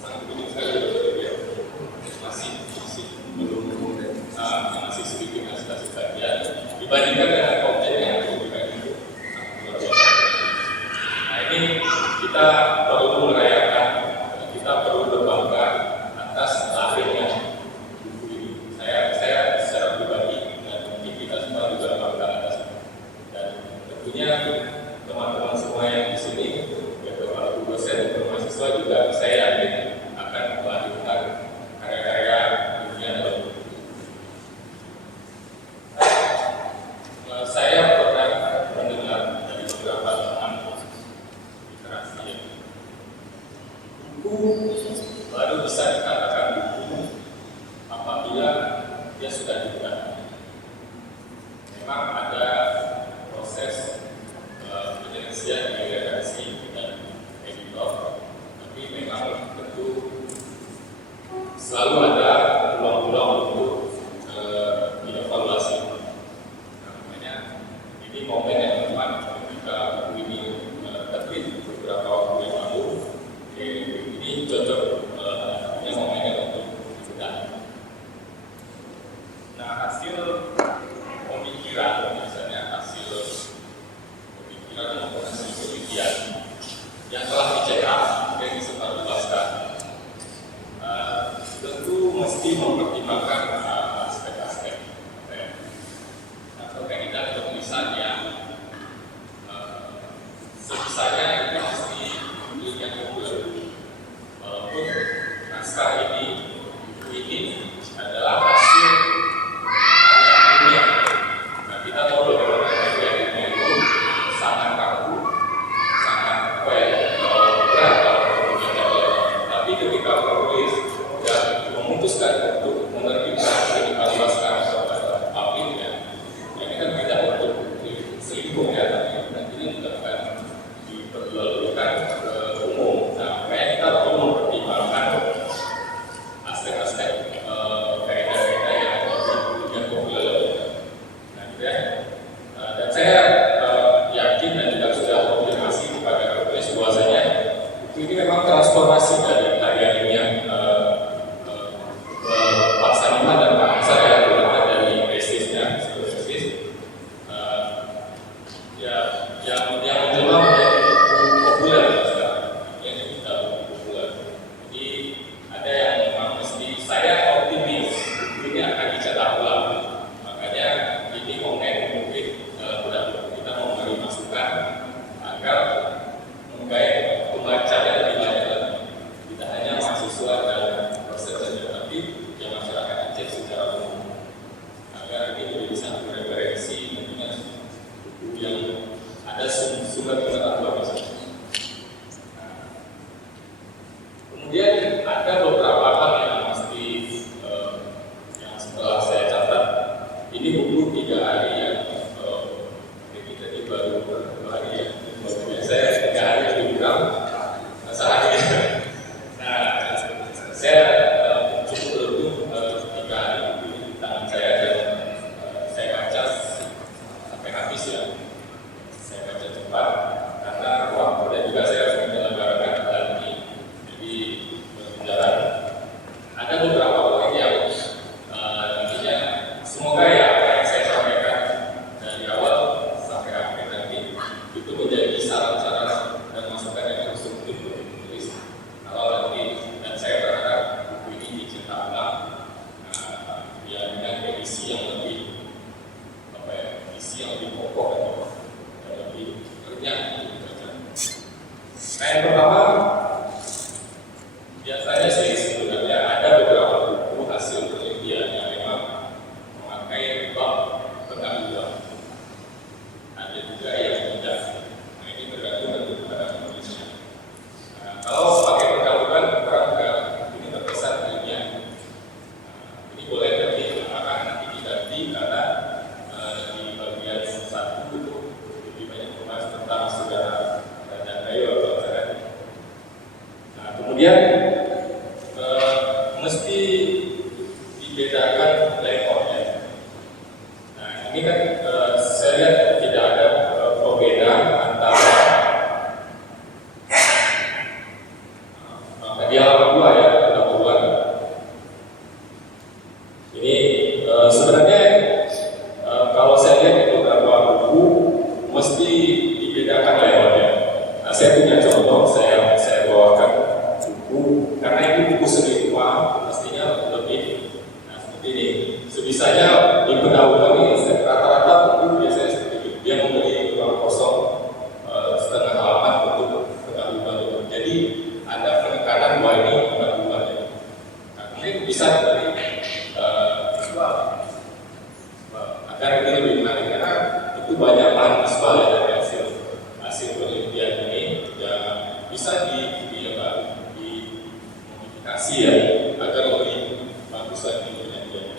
sangat penting sekali ya. Masih sedikit hasil kajian dibandingkan dengan objek yang diberikan itu sangat luar biasa. Nah, ini kita perlu merayakan, kita perlu berbangga atas lahirnya buku ini. Saya secara pribadi dan mungkin kita semua juga bangga atas itu. Dan tentunya teman-teman semua yang di sini, yaitu para guru dosen dan mahasiswa juga saya yakin akan melanjutkan karya-karya ilmiah dalam buku. Saya pernah mendengar dari beberapa teman literasi buku baru bisa dikatakan buku apabila dia sudah digunakan. Memang ada proses penyelesaian di redaksi dan editor, tapi memang tentu selalu ada peluang-peluang untuk dievaluasi. Namanya ini momen yang tepat ketika buku ini terbit beberapa waktu yang lalu. Ini cocok punya momennya untuk digunakan. Nah, hasil pemikiran, misalnya hasil pemikiran maupun hasil penelitian yang telah dicetak dan disebarluaskan, tentu Kemudian mesti dibedakan layoutnya. Nah ini kan saya lihat tidak ada perbedaan antara di halaman 2 ya, halaman 2. Ini sebenarnya kalau saya lihat di beberapa buku mesti dibedakan layoutnya. Nah, saya punya contoh, saya bawakan buku karena ini buku seni rupa pastinya lebih. Nah seperti ini, sebisanya di pendahuluan ini rata-rata buku biasanya seperti ini. Dia memberi ruang kosong setengah halaman untuk pendahuluan. Jadi ada penekanan bahwa ini pendahuluan. Nah ini bisa dari visual agar ini lebih menarik karena itu banyak bahan visual ya dari hasil penelitian ini yang bisa dimodifikasi ya agar lebih bagus lagi penelitiannya.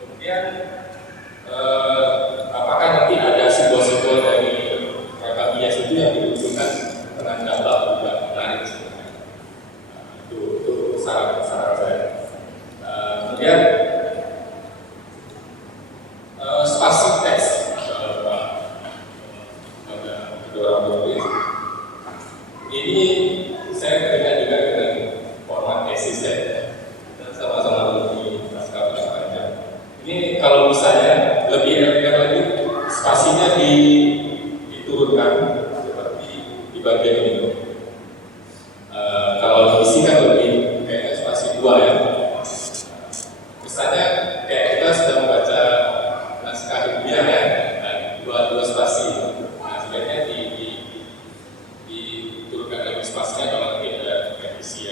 Kemudian apakah nanti ada simbol-simbol dari ragam hias itu yang dimunculkan dengan gambar juga menarik sebenarnya. Itu saran saya. Kemudian spasi teks ini saya kerja juga dengan format tesis ya, dan sama-sama lebih naskah panjang. Ini kalau misalnya lebih elegan lagi, spasinya diturunkan seperti di bagian ini. Kalau diisi kan lebih kayaknya spasi 2 ya. Misalnya kayak kita sedang membaca naskah ilmiah ya, dua spasi. Nah sebenarnya diturunkan lagi spasinya kalau nanti ada revisi.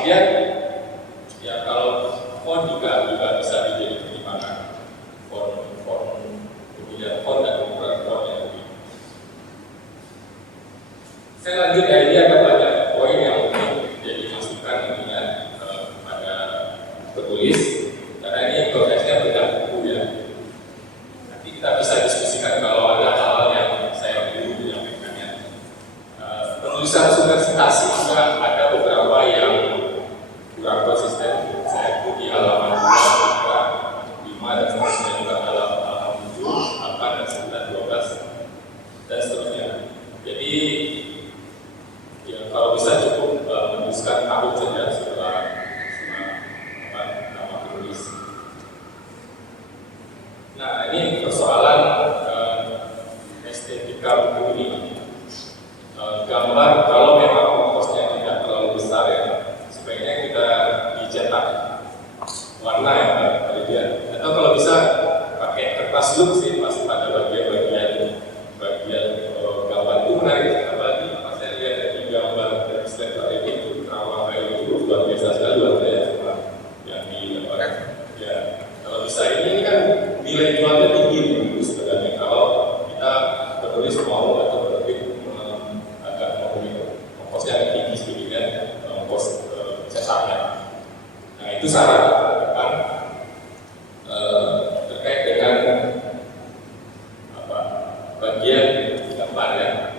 Kemudian ya kalau font juga bisa dijadi pertimbangan. Pemilihan font dan ukuran font yang lebih. Saya lanjut ya, ini ada banyak poin yang mungkin jadi masukan nantinya pada penulis karena ini prosesnya beda buku ya. Nanti kita bisa diskusikan kalau ada hal-hal yang saya perlu menyampaikannya. Penulisan sumber citasi juga ada beberapa yang kurang konsisten. Saya itu di halaman 2, 5 dan seterusnya juga halaman 7, 8 dan 9, 12 dan seterusnya. Jadi ya kalau bisa cukup menuliskan tahun saja setelah nama penulis. Nah ini persoalan estetika buku ini. Gambar kalau memang ongkosnya tidak terlalu besar ya, sebaiknya kita dicetak warna ya Pak. Atau kalau bisa pakai kertas look sih, masih pada bagian gambar itu menarik. Apalagi saya lihat dari gambar dari slide itu rawa kayak itu luar biasa sekali warnanya yang digambarkan. Ya kalau bisa ini kan nilai jualnya tinggi dulu sebenarnya kalau kita penulis mau atau penerbit agak mau ongkosnya tinggi sedikit ongkos cetaknya. Nah itu saran kan terkait dengan bagian gambar ya.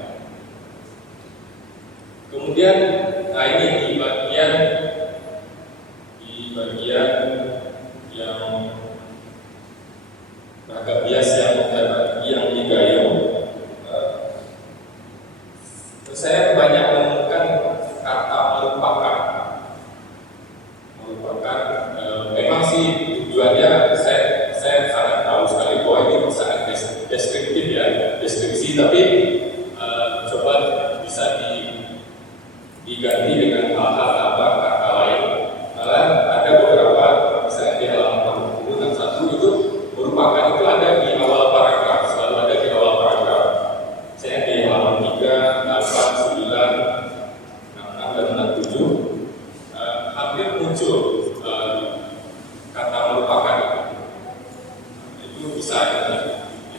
Kemudian nah ini di bagian yang ragam hias yang digayung, saya banyak menemukan kata merupakan memang sih tujuannya saya sangat tahu sekali bahwa ini sangat deskriptif ya, deskripsi, tapi coba bisa diganti dengan hal-hal kata lain. Malah ada beberapa misalnya di halaman 61 itu merupakan itu ada di awal paragraf, selalu ada di awal paragraf. Saya di halaman 3, 8, 9, 66 dan 67 hampir muncul kata merupakan itu bisa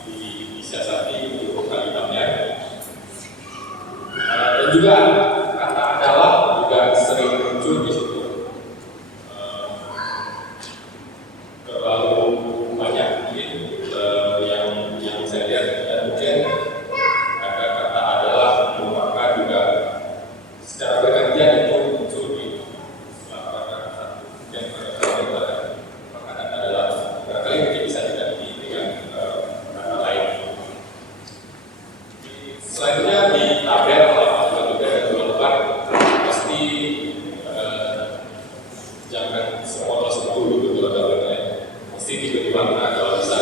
disiasati untuk kalimatnya. sedikit lebih makna kalau bisa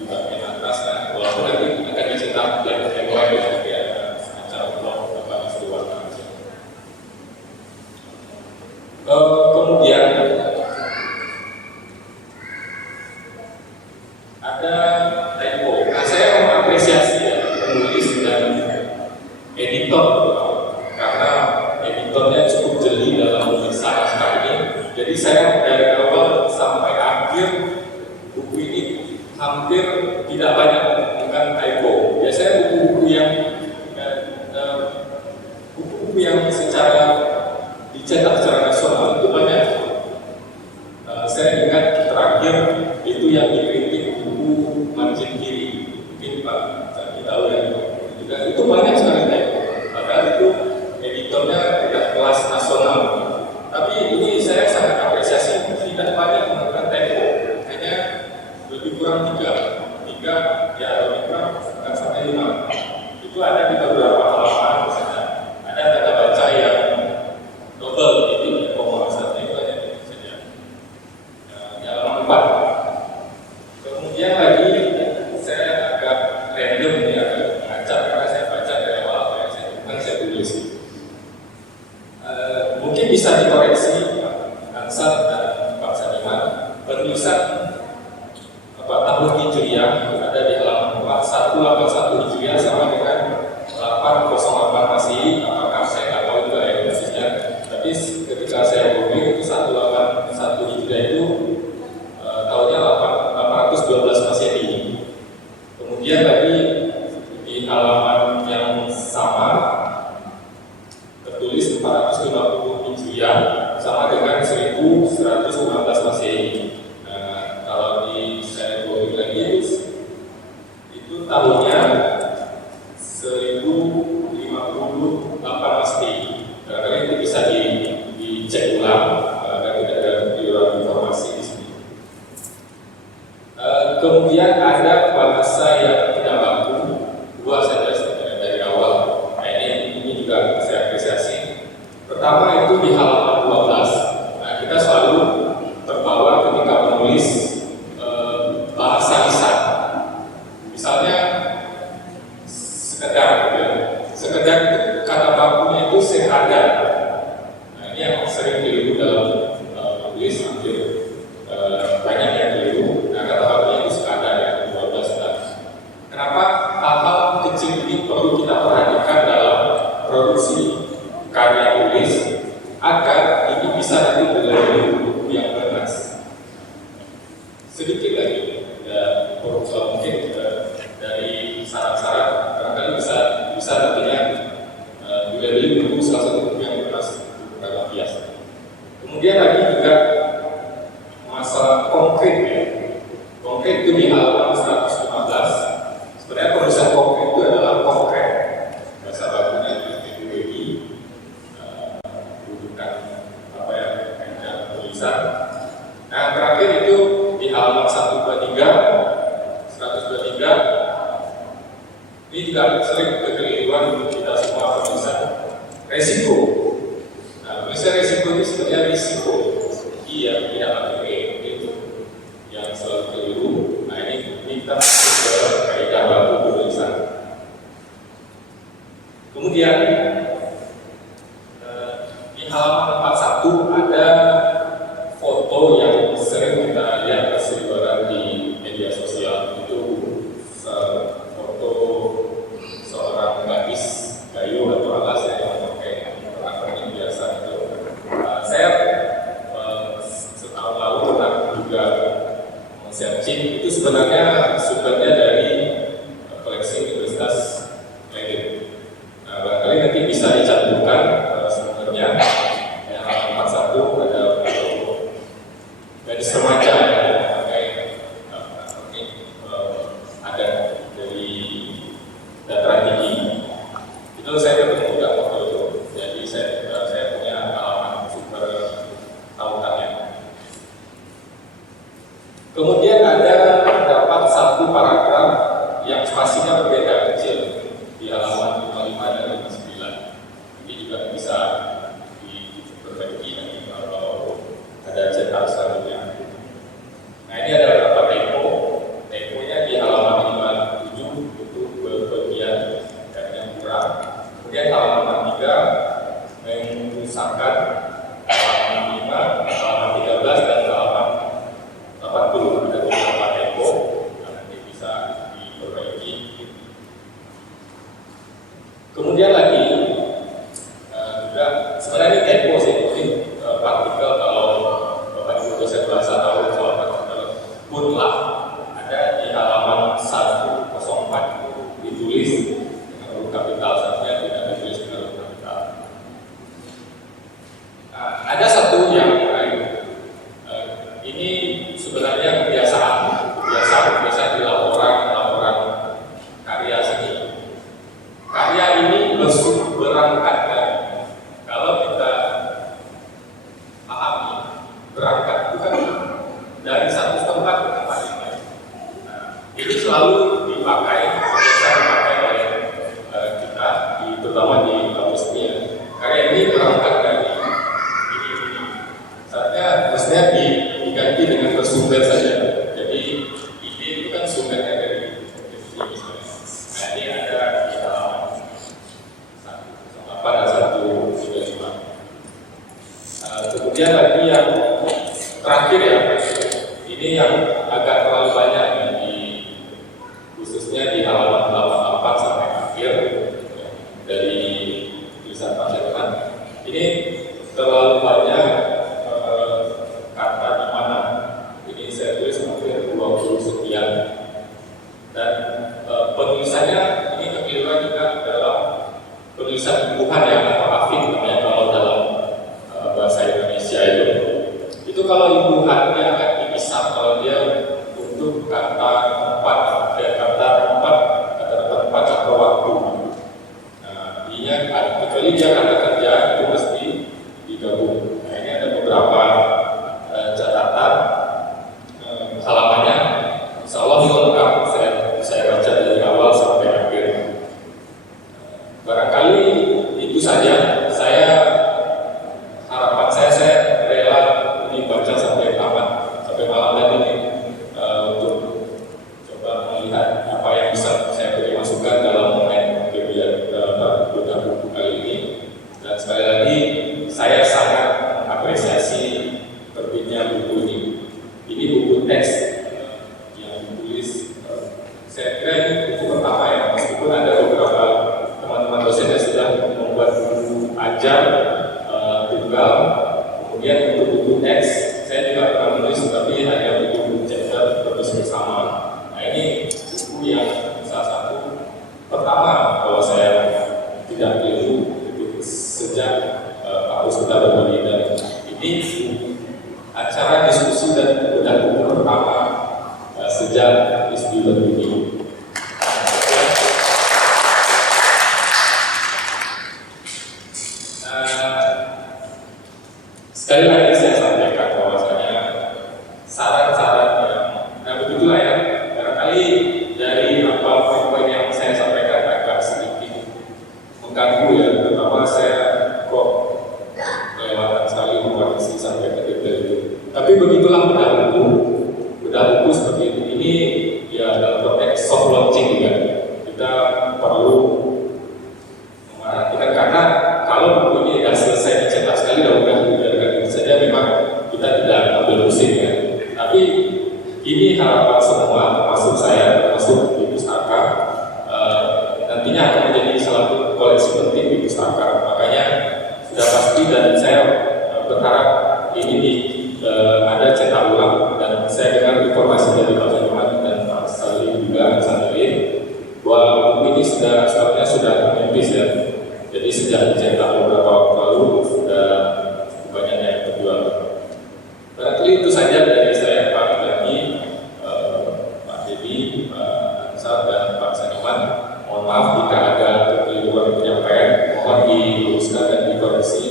di bagian atas. Nah, walaupun nanti akan dicetak dan MOM nanti ada semacam blok apa seluar langsung. Kemudian ada typo. Nah, saya mengapresiasi ya penulis dan editor karena editornya cukup jeli dalam menulis naskah ini. Jadi saya dari awal sampai akhir buku ini hampir tidak banyak menemukan typo. Biasanya buku-buku yang secara dicetak secara nasional itu banyak. Saya ingat terakhir itu yang dikritik buku margin kiri, mungkin Pak Candi tahu ya. Itu banyak sekali typo. Padahal itu editornya tidak kelas nasional. Tapi ini saya sangat apresiasi, tidak banyak menemukan typo. Hanya lebih kurang 3 ya lebih kurang sampai 5. Itu ada di beberapa halaman misalnya. Ada tanda baca yang double titik koma satu itu hanya saja. Di halaman 4. Kemudian lagi saya agak random ini agak ngacak karena saya baca dari awal saya tulis. Mungkin bisa dikoreksi Pak Ansar dan Pak Sadiman. Penulisan tahun Hijriah ada di halaman 4 181 Hijriah sama dengan 808 Masehi. Apakah saya nggak tahu juga ya persisnya. Tapi ketika saya googling itu 181 Hijriah itu tahunnya 812 Masehi. Kemudian lagi di halaman yang sama tertulis 450 Hijriah sama dengan 1115 Masehi. Nah, kalau di saya googling lagi itu tahunnya 1058 Masehi. Karena itu bisa dicek ulang agar tidak ada keliruan informasi di sini. Kemudian ada bahasa yang tidak baku, 2 saja sebenarnya dari awal. Nah, ini juga saya apresiasi. Pertama itu di halaman 12. Nah, kita selalu terbawa ketika menulis bahasa lisan. Misalnya sekedar itu kata bakunya itu sekadar. Nah, ini yang sering keliru dalam menulis hampir banyak yang keliru. Nah, kata bakunya itu sekadar ya 12 tadi. Kenapa hal-hal kecil ini perlu kita perhatikan dalam produksi karya tulis agar ini bisa nanti menjadi buku yang bernas. Sedikit lagi mungkin dari saran-saran barangkali bisa nantinya dilabeli buku salah satu buku yang bernas beragam biasa. Kemudian lagi juga masalah konkret ya. Konkret itu di halaman 115. Sebenarnya penulisan konkret itu adalah konkret. Bahasa bakunya itu bukan apa ya kayak tulisan. Nah, terakhir itu di halaman 123 ini juga sering kekeliruan untuk kita semua penulisan resiko. Nah, tulisan resiko ini sebenarnya risiko iya tidak pakai itu yang selalu keliru. Nah, ini kita masuk ke kaidah baku penulisan. Kemudian di halaman 41 ada foto yang sering kita lihat berseliweran di media sosial. Itu foto seorang gadis gayo atau alas yang memakai perangkat biasa itu. Saya setahun lalu pernah juga searching, itu sebenarnya sumbernya dari koleksi Universitas Leiden. Nah, barangkali nanti bisa dicantumkan sumbernya. Halaman 41 ada foto gadis remaja yang memakai adat dari dataran tinggi. Itu saya ketemu juga foto itu. Jadi saya punya halaman sumber tautannya. Kemudian terdapat satu paragraf yang spasinya berbeda kecil di halaman 55 dan 59. Ini juga bisa diperbaiki nanti kalau ada cetak selanjutnya. ini selalu dipakai, biasa dipakai oleh kita, terutama di kampus ini ya. Karya ini berangkat dari ini. Saatnya mestinya diganti dengan bersumber saja. Jadi ide itu kan sumbernya dari ini misalnya. Nah ini ada di halaman 135. Kemudian lagi yang terakhir ya, ini yang agak terlalu banyak ya, khususnya di halaman 88 sampai akhir ya, dari tulisan Pak Herman. Ini terlalu banyak kata di mana. Ini saya tulis hampir 20 sekian dan penulisannya ini kekeliruan juga dalam penulisan imbuhan ya atau afin namanya kalau dalam bahasa Indonesia itu kalau imbuhannya akan dipisah kalau dia untuk kata tempat atau waktu. Nah, intinya kecuali dia kata kerja itu mesti digabung. Nah, ini ada beberapa catatan halamannya. Insya Allah itu lengkap. Saya baca dari awal sampai akhir. Barangkali itu saja. Harapan saya rela dibaca sampai tamat, sampai malam tadi ini untuk coba melihat apa yang bisa saya beri masukan dalam momen kegiatan dalam buku kali ini. Dan sekali lagi saya sangat apresiasi terbitnya buku ini. Ini buku teks yang ditulis. Saya kira ini buku pertama ya, meskipun ada beberapa teman-teman dosen yang sudah membuat buku ajar tunggal. Kemudian untuk buku teks saya juga akan menulis, tapi hanya buku chapter terus bersama. Nah ini buku yang salah satu pertama kalau saya tidak keliru itu sejak kampus kita berdiri, dan ini acara diskusi dan buku pertama sejak ISBI berdiri. Sekali lagi saya sampaikan bahwasanya saran-saran yang begitulah ya, barangkali dari poin-poin yang saya sampaikan agak sedikit mengganggu ya, terutama saya kok kelewatan sekali mengoreksi sampai ke detail itu. Tapi begitulah bedah buku seperti ini. Ini ya dalam konteks soft launching juga kita perlu memperhatikan, karena kalau buku ini sudah selesai dicetak sekali dan udah saja memang kita tidak ambil pusing ya. Tapi ini harapan semua, termasuk saya, termasuk di pustaka, nantinya akan menjadi salah satu koleksi penting di pustaka. Makanya sudah pasti dan saya berharap ini ada cetak ulang, dan saya dengar informasi dari Pak Herman dan Pak Salim juga bahwa buku ini sebenarnya sudah menipis ya. Jadi sejak dicetak beberapa waktu lalu sudah banyak yang terjual. Barangkali itu saja dari saya, Pak Dhani, Pak Dedi, Pak Ansar, dan Pak Saniman. Mohon maaf jika ada kekeliruan penyampaian, mohon diluruskan dan dikoreksi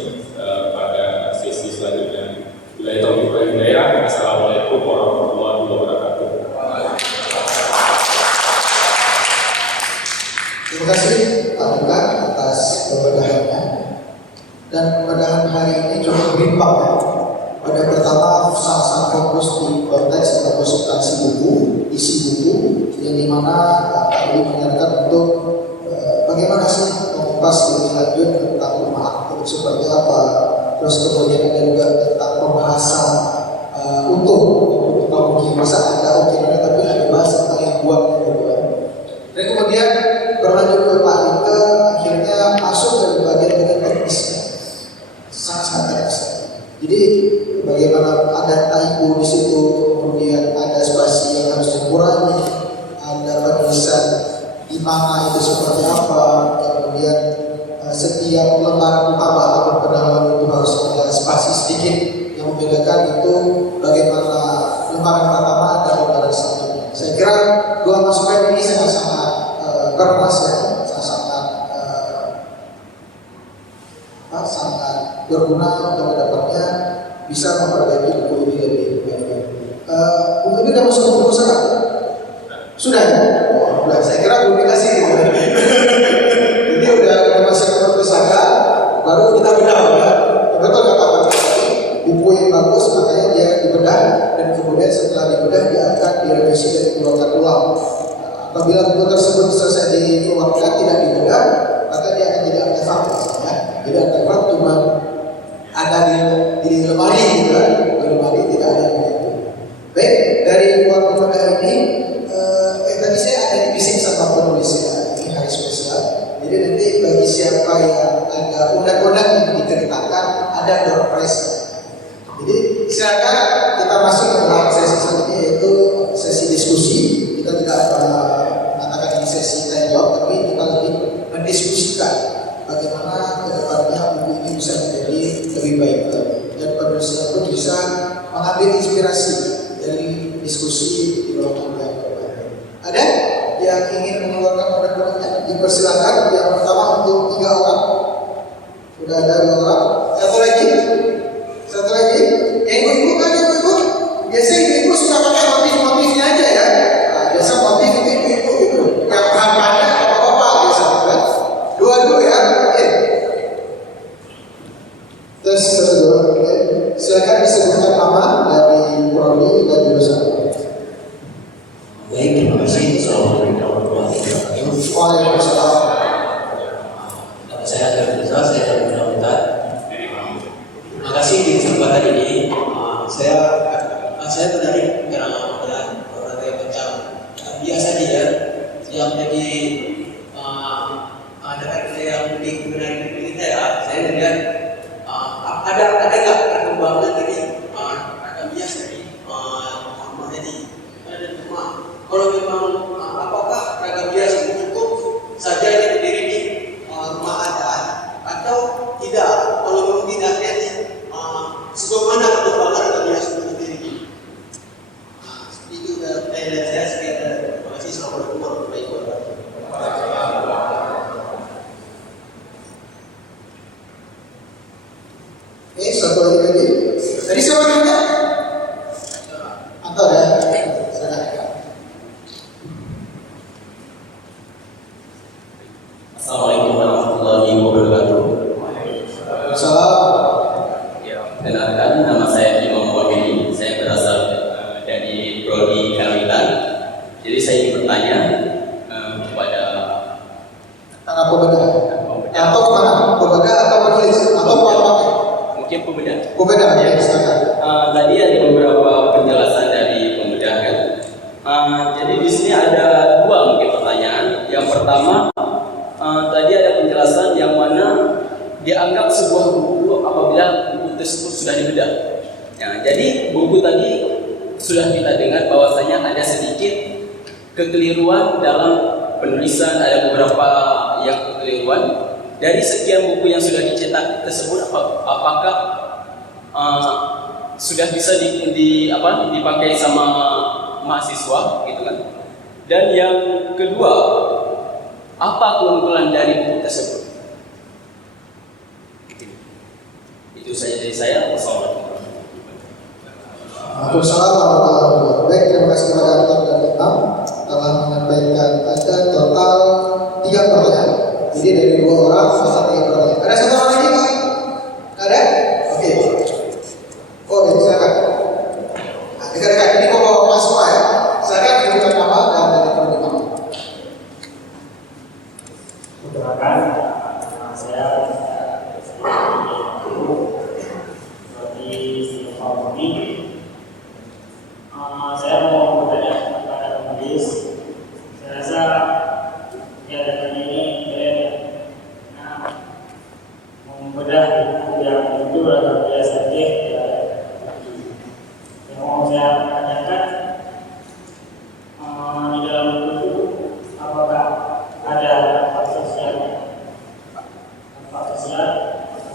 pada sesi selanjutnya. Bila itu hidayah, Assalamualaikum warahmatullahi wabarakatuh. Terima kasih Pak Dukan atas pembedahannya. Dan pembedahan hari ini cukup berimbang ya. Pada pertama sangat fokus di konteks atau substansi buku, isi buku, yang dimana Pak Edi menyarankan untuk bagaimana sih mengupas lebih lanjut tentang rumah itu seperti apa. Terus kemudian ada juga tentang pembahasan untuk mungkin masa ada oke tapi ada bahasa tentang yang buatnya gitu kan. Dan kemudian berlanjut ke Pak Ika, akhirnya masuk ke bagian-bagian teknisnya. Sangat teknis. Jadi bagaimana ada taibu di situ, kemudian ada spasi yang harus dikurangi, ada penulisan di mana itu seperti apa, kemudian setiap lembaran utama atau pendalaman itu harus ada spasi sedikit yang membedakan itu bagaimana lembaran pertama dan lembaran selanjutnya. Saya kira dua masukan ini sangat-sangat bermas ya, sangat berguna untuk kedepannya bisa memperbaiki buku ini lebih baik. Buku ini sudah masuk ke buku sana? Sudah ya? setelah dibedah dia akan direvisi dan dikeluarkan ulang. Apabila buku tersebut selesai dikeluarkan tidak dibedah, maka dia akan jadi artefak misalnya. Jadi artefak cuma ada di lemari gitu kan, di lemari tidak ada di itu. Baik, dari buat pembedah ini tadi saya ada bisik sama penulisnya, ini hari spesial. Jadi nanti bagi siapa yang ada undang-undang yang diceritakan ada door prize. Jadi silakan kita masuk ke dalam sesi selanjutnya yaitu sesi diskusi. Kita tidak mengatakan ini sesi tanya jawab, tapi kita lebih mendiskusikan bagaimana kedepannya buku ini bisa menjadi lebih baik dan penulisnya pun bisa mengambil inspirasi dari diskusi di dalam yang berbeda. Ada yang ingin mengeluarkan undang-undangnya? Dipersilakan. Yang pertama untuk 3 orang. Sudah ada 2 orang. Satu lagi. Yang ibu-ibu kan ibu-ibu. Biasanya ibu-ibu suka pakai motif-motifnya aja ya. Nah, biasa motif itu ibu-ibu itu. Yang bahannya apa-apa biasa kan. 2 dulu ya. Oke. Terus oke. Silakan disebutkan nama dari prodi dan jurusan. Baik, terima kasih. Assalamualaikum warahmatullahi wabarakatuh. Waalaikumsalam. Nama saya Adel Rizal, saya dari Undang-Undang. Terima kasih di kesempatan ini. Saya menarik karena olahraga macam biasa dia yang menjadi ada yang lebih menarik dari kita ya. Saya lihat ada nggak perkembangan dari ada biasa dari menjadi ada cuma kalau memang apakah ragam biasa cukup saja yang terdiri di rumah adat atau tidak? Kalau memang tidak nanti sejauh mana perkembangan ragam biasa terdiri ini? Itu dari saya sekian. Terima kasih. Assalamualaikum warahmatullahi wabarakatuh. Satu lagi. Tadi siapa namanya? Antar ya. Assalamualaikum warahmatullahi wabarakatuh. Salam. Ya, kenalkan nama saya Imam Wahidi. Saya berasal dari prodi Karawitan. Jadi saya ingin bertanya kepada Anak pembedah. Atau kemana? Pembedah atau penulis? Atau apa? mungkin pembedah. Pembedah ya, silakan. Tadi ada beberapa penjelasan dari pembedah kan. Jadi di sini ada 2 mungkin pertanyaan. Yang pertama, tadi ada penjelasan yang mana dianggap sebuah buku apabila buku tersebut sudah dibedah. Ya, jadi buku tadi sudah kita dengar bahwasanya ada sedikit kekeliruan dalam penulisan, ada beberapa yang kekeliruan. Dari sekian buku yang sudah dicetak tersebut, apakah sudah bisa dipakai sama mahasiswa, gitu kan? Dan yang kedua, apa keunggulan dari buku tersebut? Itu saja dari saya. Wassalamualaikum. Waalaikumsalam warahmatullahi wabarakatuh. Baik, terima kasih kepada Anton dan Imam telah menyampaikan ada total 3 pertanyaan. Jadi dari 2 orang selesai 3 pertanyaan. Ada 1 orang lagi Pak? Ada? Oke. Oke, silakan. Nah, dekat-dekat ini kok bawa Mas semua ya. Silakan disebutkan nama dan dari prodi Imam. Perkenalkan, saya prodi Psikologi. Saya mau bertanya kepada penulis. Saya rasa kegiatan ini keren. Membedah buku yang itu adalah biasa saja. Yang mau saya tanyakan di dalam buku itu apakah ada dampak sosial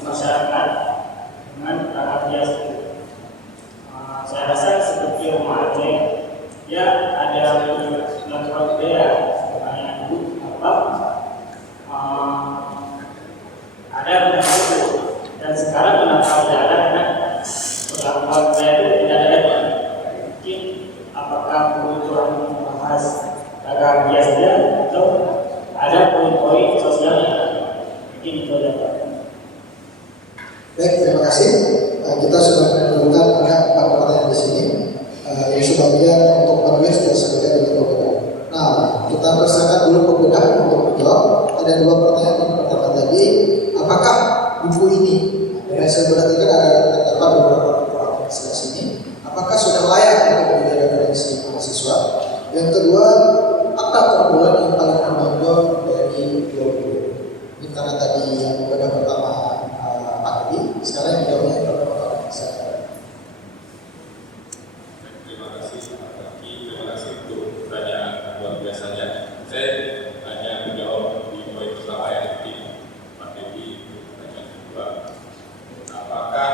masyarakat dengan rakyat biasa? Saya rasa seperti rumah Aceh, ya ada latar budaya sebenarnya dulu ada begitu, dan sekarang kenapa tidak ada? Karena latar budaya itu tidak ada lagi. sebagian untuk menulis dan sebagian untuk membedah. Nah, kita persilakan dulu pembedah untuk menjawab. Ada dua pertanyaan. Yang pertama tadi, apakah buku ini, dan saya perhatikan ada terdapat beberapa kekurangan di sebelah sini, apakah sudah layak untuk menjadi referensi mahasiswa? Yang kedua, apa kumpulan yang paling menonjol dari dua buku? Ini karena tadi yang pembedah pertama Pak Edi, sekarang yang jawabnya yang pertama Pak saya. Terima kasih Pak Raki, terima kasih untuk pertanyaan luar biasanya. Saya hanya menjawab di poin pertama yang penting Pak Dewi, pertanyaan kedua. Apakah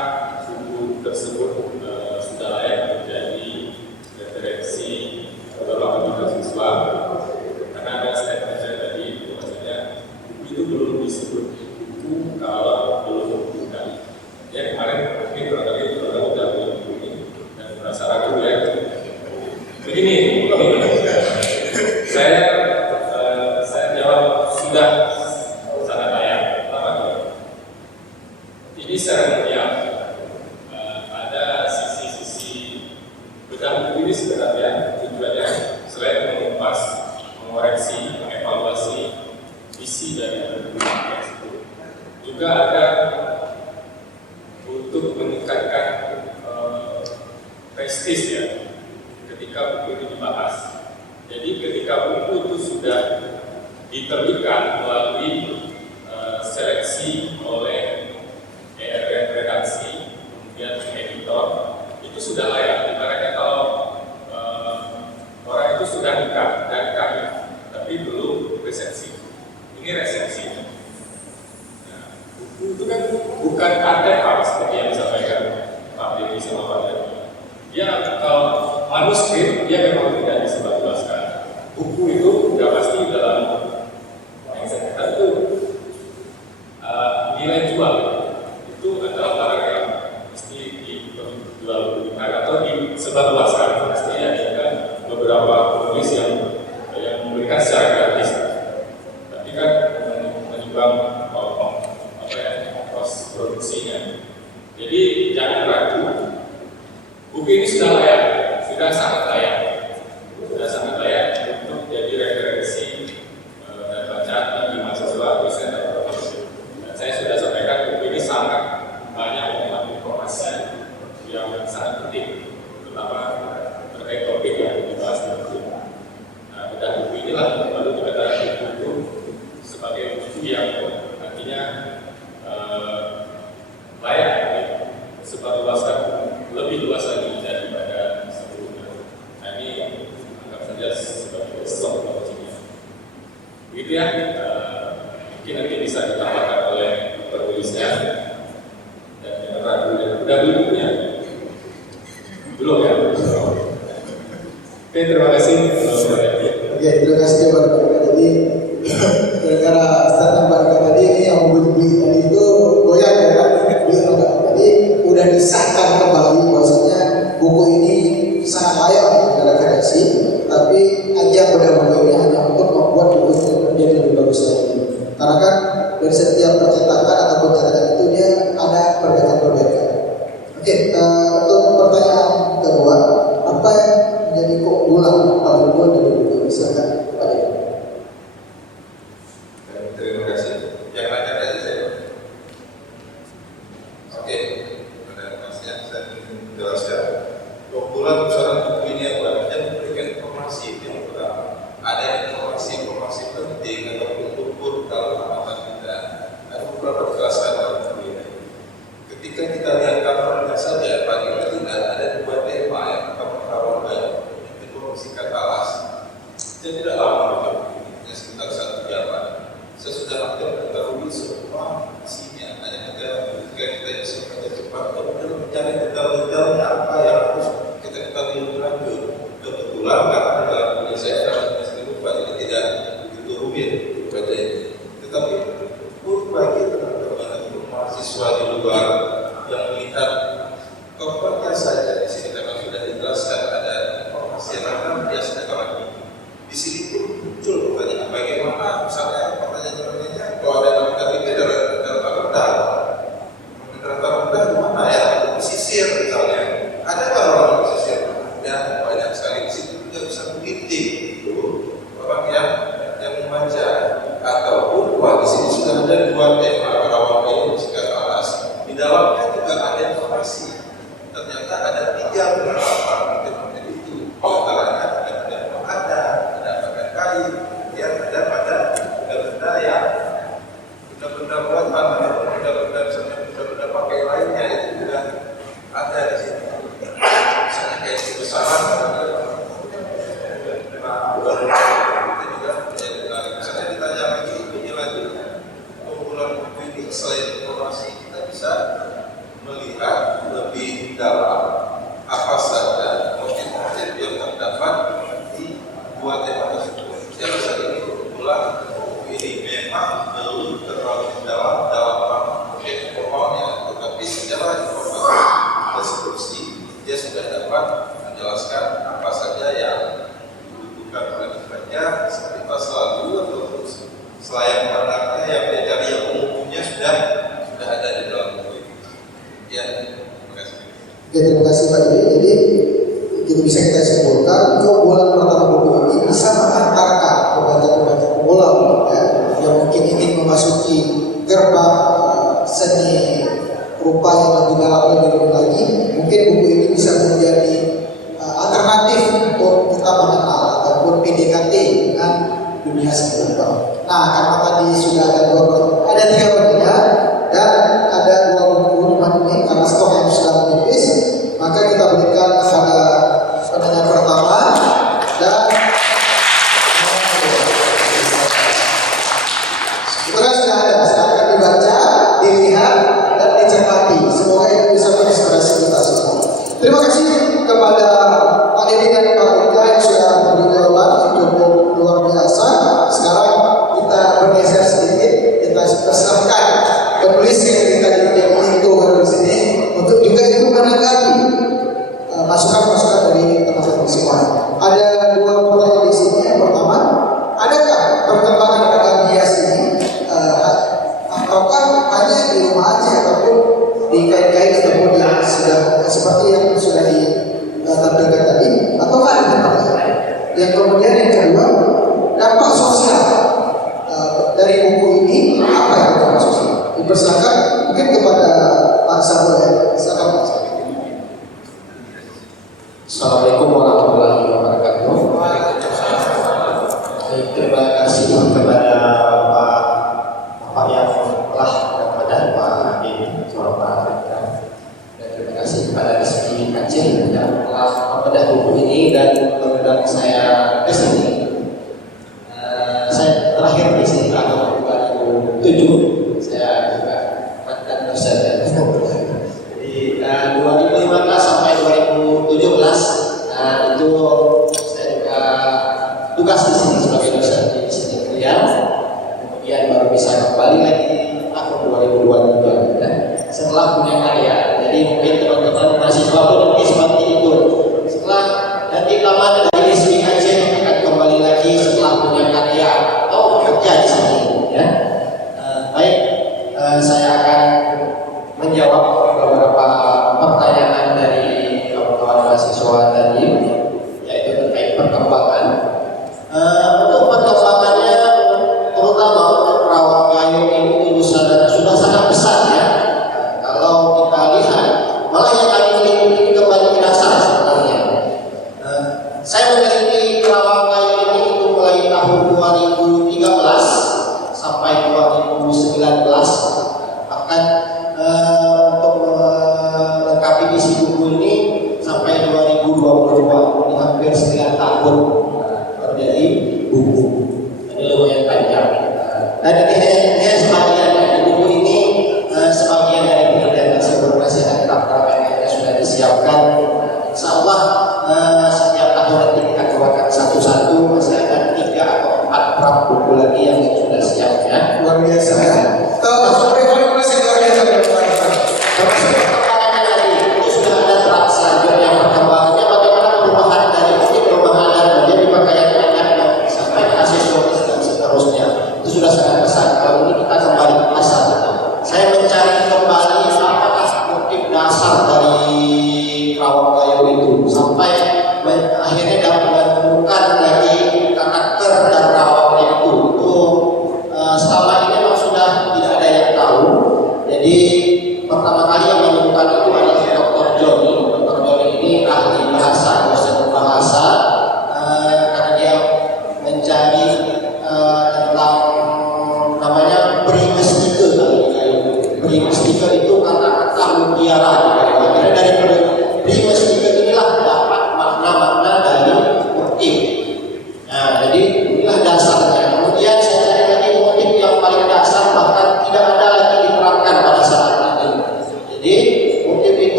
buku tersebut sudah layak menjadi referensi beberapa mahasiswa? Karena ada statement saya tadi, maksudnya buku itu belum disebut buku kalau belum bukan. Ya kemarin mungkin barangkali udah buku ini dan merasa ragu ya. Begini, saya jawab sudah sangat layak. Pertama, ini secara ilmiah ada sisi-sisi bedah buku ini sebenarnya tujuannya selain mengupas, mengoreksi, mengevaluasi isi dari buku tersebut, juga ada untuk meningkatkan prestis ya ketika buku ini dibahas. Jadi ketika buku itu sudah diterbitkan melalui seleksi oleh ERN redaksi, kemudian editor, itu sudah layak. Ibaratnya kalau orang itu sudah nikah dari kami, tapi belum resepsi. Ini resepsi. Nah, buku itu kan bukan karya seperti yang disampaikan Pak Dewi sama Pak Dewi. Dia kalau manuskrip dia memang tidak disebarluaskan. Buku itu sudah pasti dalam yang saya katakan itu nilai jual itu adalah barang yang mesti dijual atau disebarluaskan. Pasti ada beberapa penulis yang memberikan secara gratis, tapi kan menyumbang kos produksinya. Jadi jangan ragu, buku ini sudah layak, sudah sangat layak untuk jadi referensi dan bacaan bagi mahasiswa, dosen dan profesor. Dan saya sudah sampaikan buku ini sangat banyak mengandung informasi yang sangat penting, terutama terkait topik yang dibahas di buku. Nah, bedah buku inilah lalu dikatakan buku sebagai buku yang nantinya layak sebarluaskan lebih luas lagi daripada sebelumnya. Nah, ini anggap saja sebagai soft launching-nya. Begitu ya, mungkin nanti bisa ditambahkan oleh penulisnya dan jangan ragu. Udah beli bukunya? Belum ya? Oke, terima kasih. Oke, terima kasih kepada Pak. Jadi gara-gara statement Pak tadi ini yang beli tadi itu goyang ya kan? Jadi udah disahkan kembali bahwasanya buku ini sangat layak untuk referensi, tapi ajang pada buku ini hanya untuk membuat buku itu menjadi lebih bagus lagi. Karena kan dari setiap percetakan ataupun catatan itu dia ada perbaikan-perbaikan. Oke, untuk pertanyaan kedua, apa yang menjadi keunggulan paling unggul dari buku ini? Silakan Pak Dewi. Terima kasih. Yang nanya tadi saya. Oke, pada masnya saya ingin jelaskan. Keunggulan besaran buku ini apa? Dia memberikan informasi yang pertama. Ada informasi penting atau kultur dalam pengalaman kita. Ada beberapa kejelasan dalam buku ini. Ketika kita lihat covernya saja, paling tidak ada dua tema yang pertama kawan baik, yang kedua musikat alas. Saya tidak lama baca buku ini, hanya sekitar 1 jam. Saya sudah hampir mengetahui semua isinya. Hanya ketika kita bisa baca cepat, kemudian mencari detail-detailnya apa yang harus kita ketahui dengan apa motif itu. Antaranya ada pada kayu, yang ada pada benda yang benda-benda buatan, benda-benda misalnya benda-benda pakai lainnya itu juga ada di sini. Misalnya kayak besaran, itu juga menjadi menarik. Misalnya ditanya lagi, ini lagi kumpulan buku ini selain informasi kita bisa melihat lebih dalam apa saja motif-motif yang terdapat di dua tema tersebut. Yang saat ini kumpulan ini memang belum terlalu dalam motif pokoknya, tetapi secara informasi deskripsi dia sudah dapat menjelaskan apa saja yang dibutuhkan oleh pembaca seperti pasal lalu atau selain anaknya yang dia cari yang umumnya sudah ada di dalam buku ini. Ya, terima kasih. Oke, terima kasih Pak Didi. Jadi itu bisa kita simpulkan keunggulan pertama buku ini bisa mengantarkan pembaca-pembaca pemula ya, yang mungkin ingin memasuki gerbang seni rupa yang lebih dalam lebih lagi. Mungkin buku ini bisa menjadi alternatif untuk kita mengenal ataupun PDKT dengan dunia seni rupa. Nah, karena tadi sudah ada 3 pertanyaan dan ada 2 buku ini karena stok yang sudah menipis, maka kita berikan kepada penanya pertama dan itu kan sudah ada, silakan dibaca, dilihat dan dicermati. Semoga itu bisa menginspirasi kita semua. Terima kasih kepada Pak Didi dan Pak Rika yang sudah memberi jawaban yang cukup luar biasa. Sekarang kita bergeser sedikit, kita persilakan penulis yang itu di sini untuk juga ikut menanggapi masukan-masukan dari teman-teman semua. Ada 2 pertanyaan di sini. Yang pertama, adakah perkembangan ragam hias ini ataukah hanya di rumah aja ataupun di kain-kain ataupun yang sudah seperti yang sudah ditampilkan tadi, ataukah ada tempat lain? Yang kemudian yang kedua, dampak sosial dari buku ini apa yang dampak sosial? Dipersilakan mungkin kepada Pak Samuel ya. Silakan Pak Samuel. Assalamualaikum warahmatullahi wabarakatuh. Terima kasih kepada Bapak yang telah kepada Pak Didi dan terima kasih kepada Rizky Aceh yang telah membedah buku ini dan mengundang saya ke sini. Saya terakhir di sini tahun 2007. Saya juga mantan dosen. Jadi 2015 sampai 2017 itu saya juga tugas di sini sebagai dosen di sini kuliah. Kemudian baru bisa kembali lagi tahun 2022 dan setelah punya karya. Jadi mungkin teman-teman mahasiswa pun mungkin seperti itu. Setelah nanti lama dari Rizky Aceh akan kembali lagi setelah punya karya atau bekerja di sini. Ya. Baik, saya akan menjawab beberapa pertanyaan dari kawan-kawan mahasiswa tadi, yaitu terkait perkembangan. Untuk perkembangannya, terutama untuk Rawang Gayung ini dulu sudah sangat besar ya. Kalau kita lihat, malah yang kami miliki ini kembali ke dasar sebenarnya. Saya meneliti Rawang Gayung ini itu mulai tahun 2013 sampai 2019, bahkan untuk melengkapi isi buku ini sampai 2022, ini hampir 9 tahun terjadi buku. Ini lumayan panjang. Dan ini sebagian dari buku ini, sebagian dari penelitian tersebut masih ada draft-draftnya sudah disiapkan. Insya Allah setiap tahun nanti kita keluarkan satu-satu, masih ada 3 atau 4 draft buku lagi yang sudah siap ya. Luar biasa ya. Termasuk reformasi luar biasa. Termasuk perkembangannya tadi, itu sudah ada draft selanjutnya perkembangannya bagaimana perubahan dari mungkin perubahan dan menjadi pakaian dan sampai ke aksesoris dan seterusnya. Itu sudah sangat besar. Kalau ini kita kembali ke dasar. Saya mencari kembali apakah motif dasar dari Rawang Gayung itu sampai akhirnya dapat menemukan lagi karakter dan rawangnya itu. Selama ini memang sudah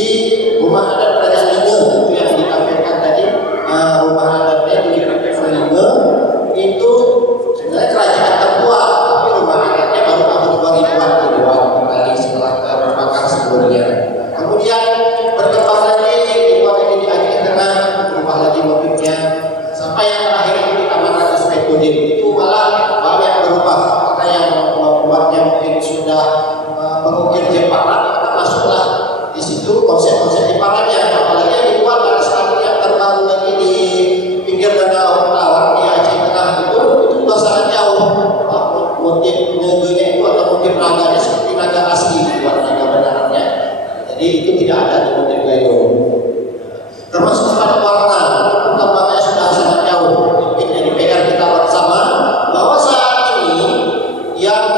Jadi rumah adat Raja Lingga itu yang ditampilkan tadi, rumah adatnya di Lingga itu sebenarnya kerajaan tertua, tapi rumah adatnya baru tahun 2000-an kembali setelah terbakar sebelumnya. Kemudian berkembang lagi di Aceh Tengah, berubah lagi motifnya, sampai yang terakhir itu di Taman Ratu Saifuddin itu malah banyak berubah, karena yang membuatnya mungkin sudah mengukir Jepara, kita masuklah di situ konsep-konsep Jeparanya, apalagi yang dibuat pada saat yang terbaru lagi di pinggir Danau Tawar di Aceh Tengah itu sudah sangat jauh. Motif negenya itu atau motif naganya seperti naga asli, bukan naga benarannya. Jadi itu tidak ada di motif gayo. Termasuk pada warna, perkembangannya sudah sangat jauh. Mungkin jadi PR kita bersama bahwa saat ini yang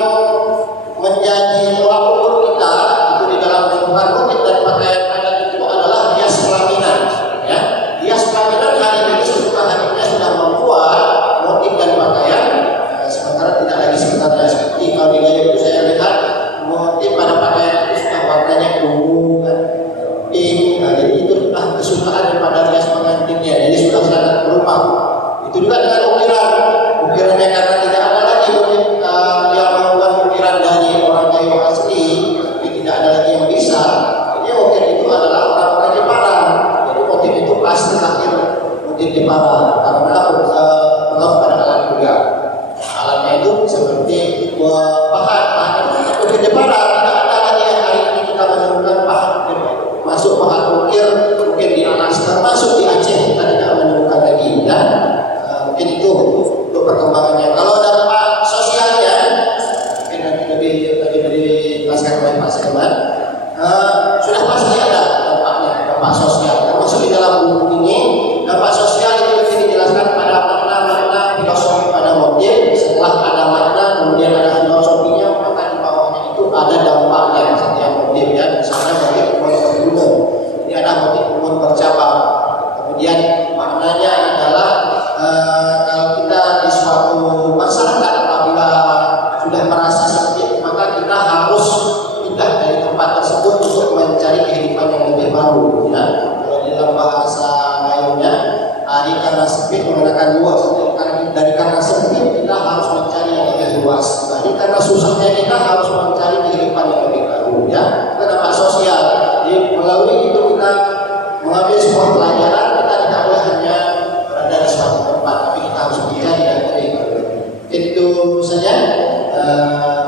menjadi tolak ukur kita itu di dalam lingkungan motif dan pakaian adat itu adalah hias pelaminan. Ya, hias pelaminan hari ini harinya sudah membuat motif dan pakaian, sementara tidak lagi sebenarnya seperti kalau di gayo itu saya lihat motif pada pakaian itu sudah warnanya ungu, pink. Nah, jadi itu sudah kesukaan daripada hias pengantinnya. Jadi sudah sangat berubah. Itu juga dengan ukirannya karena tidak ada lagi motif yang membuat ukiran dari orang kayu asli, tapi tidak ada lagi yang bisa. Jadi ukir itu adalah orang-orang Jepara. Jadi motif itu pasti lahir motif Jepara karena pengaruh pada alat juga. Alatnya itu seperti pahat ukir Jepara. Tidak ada lagi yang hari ini kita menemukan pahat masuk pahat ukir di atas, termasuk di Aceh kita tidak menemukan lagi. Ya. Mungkin itu untuk perkembangannya. Kalau dampak sosialnya, mungkin nanti lebih dijelaskan oleh Pak Seman. Sudah pasti ada dampaknya, dampak sosial. Termasuk di dalam buku ini, dampak sosial itu lebih dijelaskan pada makna-makna filosofi pada motif. Setelah ada makna, kemudian ada filosofinya, maka di bawahnya itu ada dampaknya setiap motif. Ya, misalnya motif berguna. Ini ada motif umum bercabang. Kemudian maknanya adalah kalau kita di suatu masyarakat apabila sudah merasa sempit, maka kita harus pindah dari tempat tersebut untuk mencari kehidupan yang lebih baru. Ya. Kalau di dalam bahasa Melayu-nya, hari karena sempit menggunakan luas. Dari karena sempit kita harus mencari yang lebih luas. Dari karena susahnya kita harus mencari kehidupan yang lebih baru. Ya, itu dampak sosial. Jadi melalui itu kita mengambil sebuah pelajaran. Kita tidak boleh hanya berada di suatu tempat, tapi kita harus mencari yang lebih baru. Itu saja.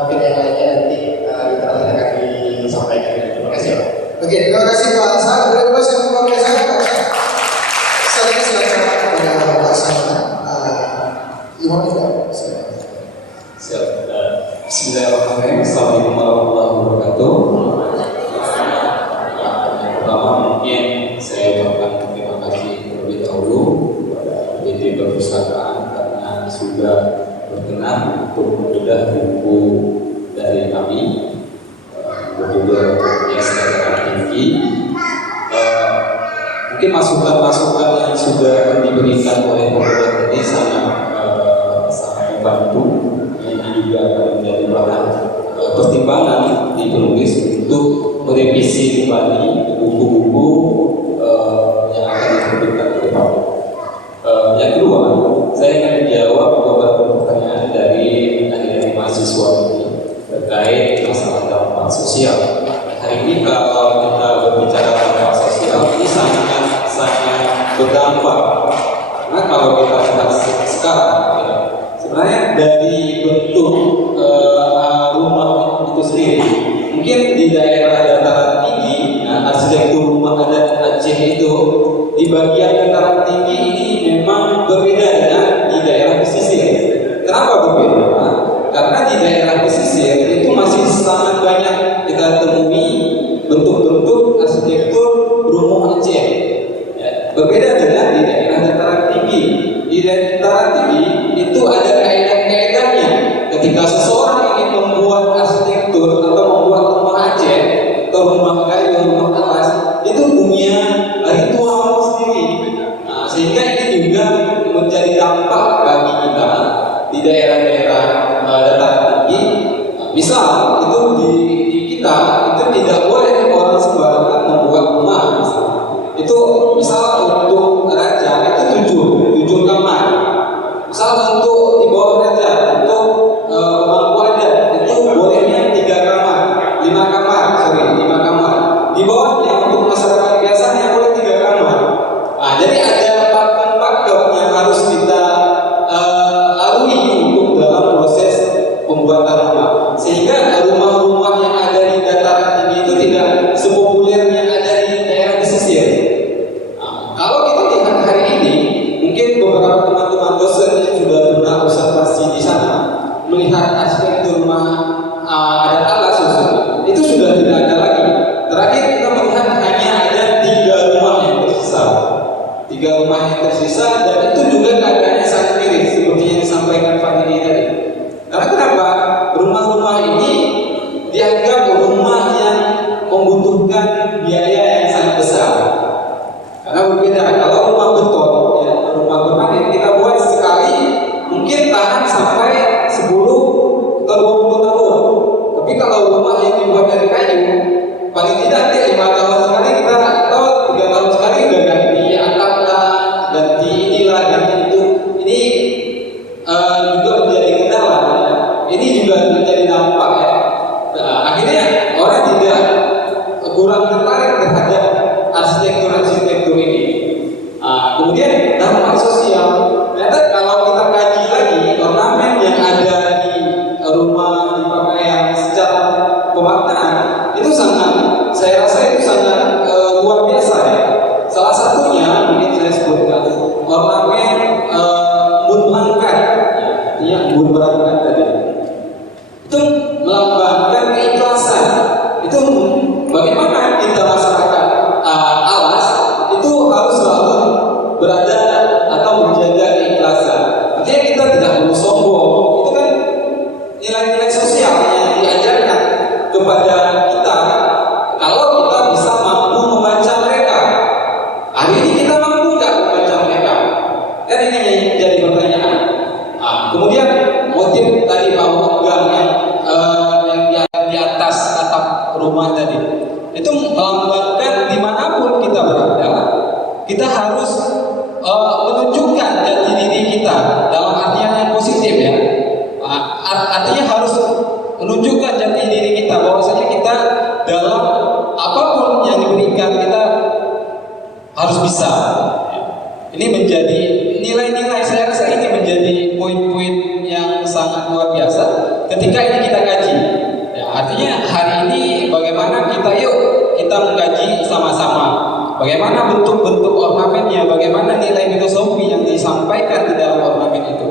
Mungkin yang lainnya nanti kita akan disampaikan. Terima kasih. Oke, terima kasih Pak Hasan. Berikutnya saya membawa saya Pak Hasan. Saya silakan kepada Pak Hasan. Imam juga. Siap. Bismillahirrahmanirrahim. Assalamualaikum warahmatullahi wabarakatuh. Pertama mungkin saya ucapkan terima kasih terlebih dahulu kepada PT Perpustakaan karena sudah berkenan untuk membedah buku dari kami, buku hias dataran tinggi. Mungkin masukan-masukan yang sudah diberikan oleh pemuda tadi sangat membantu. Ini juga akan menjadi bahan pertimbangan di penulis untuk merevisi kembali buku-buku yang akan diterbitkan ke depan. Yang kedua, saya akan menjawab beberapa pertanyaan dari mahasiswa ini terkait masalah dampak sosial. Hari ini kalau kita berbicara dampak sosial ini sangat berdampak. Karena kalau kita lihat sekarang, sebenarnya dari bentuk rumah itu sendiri, mungkin di daerah dataran tinggi, arsitektur rumah adat Aceh itu di bagian dataran tinggi ini memang berbeda dengan di daerah pesisir. Kenapa berbeda? Karena di daerah pesisir itu masih sangat banyak kita temui bentuk-bentuk arsitektur rumah Aceh. Ya, berbeda dengan di daerah dataran tinggi. Di daerah dataran tinggi itu ada kaidah-kaidahnya. Ketika seseorang ingin membuat arsitektur atau membuat rumah Aceh atau rumah kayu, rumah alas, itu punya ritual sendiri. Nah, sehingga ini juga menjadi dampak bagi kita di daerah-daerah dataran tinggi. Misal itu di yang untuk masyarakat biasa hanya boleh 3 kamar. Nah, jadi ada pakem-pakem yang harus kita lalui untuk dalam proses pembuatan rumah, sehingga rumah-rumah yang ada di dataran tinggi itu tidak sepopuler yang ada di daerah pesisir. Nah, kalau kita lihat hari ini, mungkin beberapa teman-teman dosen yang sudah pernah observasi di sana melihat arsitektur rumah adat alas itu sudah tidak ada lagi. Terakhir kita melihat hanya ada 3 rumah yang tersisa. 3 rumah yang tersisa, dan itu juga keadaannya sangat miris seperti yang disampaikan Pak Didi tadi. Karena kenapa? Rumah-rumah ini dianggap rumah yang membutuhkan biaya yang sangat besar. Karena berbeda, kalau rumah beton, ya, rumah permanen kita buat sekali mungkin tahan sampai 10 atau 20 tahun. Tapi kalau rumah yang dibuat dari kayu, paling tidak 5 tahun sekali kita, atau 3 tahun sekali udah ganti atap lah, ganti inilah, ganti itu. Ini juga menjadi kendala. Ya. Ini juga menjadi dampak ya. Nah, akhirnya orang tidak kurang tertarik terhadap arsitektur ini. Kemudian dampak sosial. Ternyata kalau kita kaji lagi ornamen yang ada di rumah dipakai yang secara pemaknaan itu sangat, saya rasa itu sangat luar biasa ya. Salah satunya mungkin saya sebutkan ornamen embun berangkat, ya, artinya embun berangkat tadi. Itu melambangkan keikhlasan. Itu bagaimana kita masyarakat alas itu harus selalu berada atau menjaga keikhlasan. Artinya kita tidak perlu sombong. Itu kan nilai-nilai sosial yang diajarkan kepada kita. Kalau kita bisa mampu membaca mereka, hari ini kita mampu nggak membaca mereka? Kan ini yang jadi pertanyaan. Kemudian motif tadi bahwa yang di atas atap rumah tadi itu melambangkan dimanapun kita berada, kita harus menunjukkan jati diri kita dalam artian yang positif ya. Artinya harus menunjukkan jati diri kita bahwasanya kita dalam apapun yang diberikan kita harus bisa. Ini menjadi nilai-nilai, saya rasa ini menjadi poin-poin yang sangat luar biasa ketika ini kita kaji. Ya, artinya hari ini bagaimana kita mengkaji sama-sama bagaimana bentuk-bentuk ornamennya, bagaimana nilai filosofi yang disampaikan di dalam ornamen itu.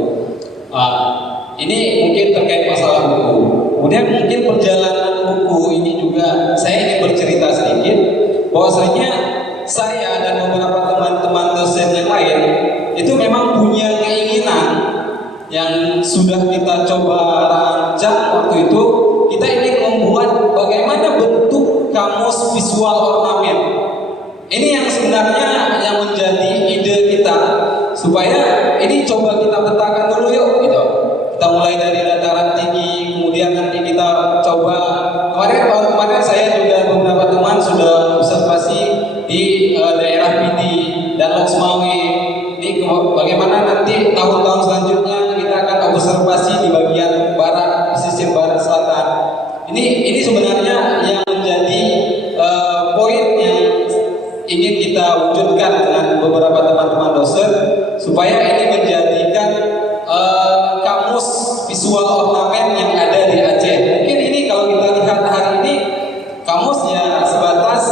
Ini mungkin terkait masalah buku. Kemudian mungkin perjalanan buku ini juga saya ingin bercerita sedikit bahwasanya saya dan beberapa teman-teman dosen yang lain itu memang punya keinginan yang sudah kita coba rancang waktu itu. Kita ingin membuat bagaimana bentuk kamus visual ornamen. Ini yang sebenarnya yang menjadi ide kita, supaya ini coba kita petakan dulu yuk gitu. Kita mulai dari dataran tinggi, kemudian nanti kita coba kemarin saya juga beberapa teman sudah observasi di daerah Pidi dan Loksmawe. Ini bagaimana nanti tahun-tahun selanjutnya kita akan observasi di bagian barat, pesisir barat selatan. Ini sebenarnya yang menjadi poin yang ingin kita wujudkan dengan beberapa teman-teman dosen, supaya ini menjadikan kamus visual ornamen yang ada di Aceh. Mungkin ini kalau kita lihat hari ini kamusnya sebatas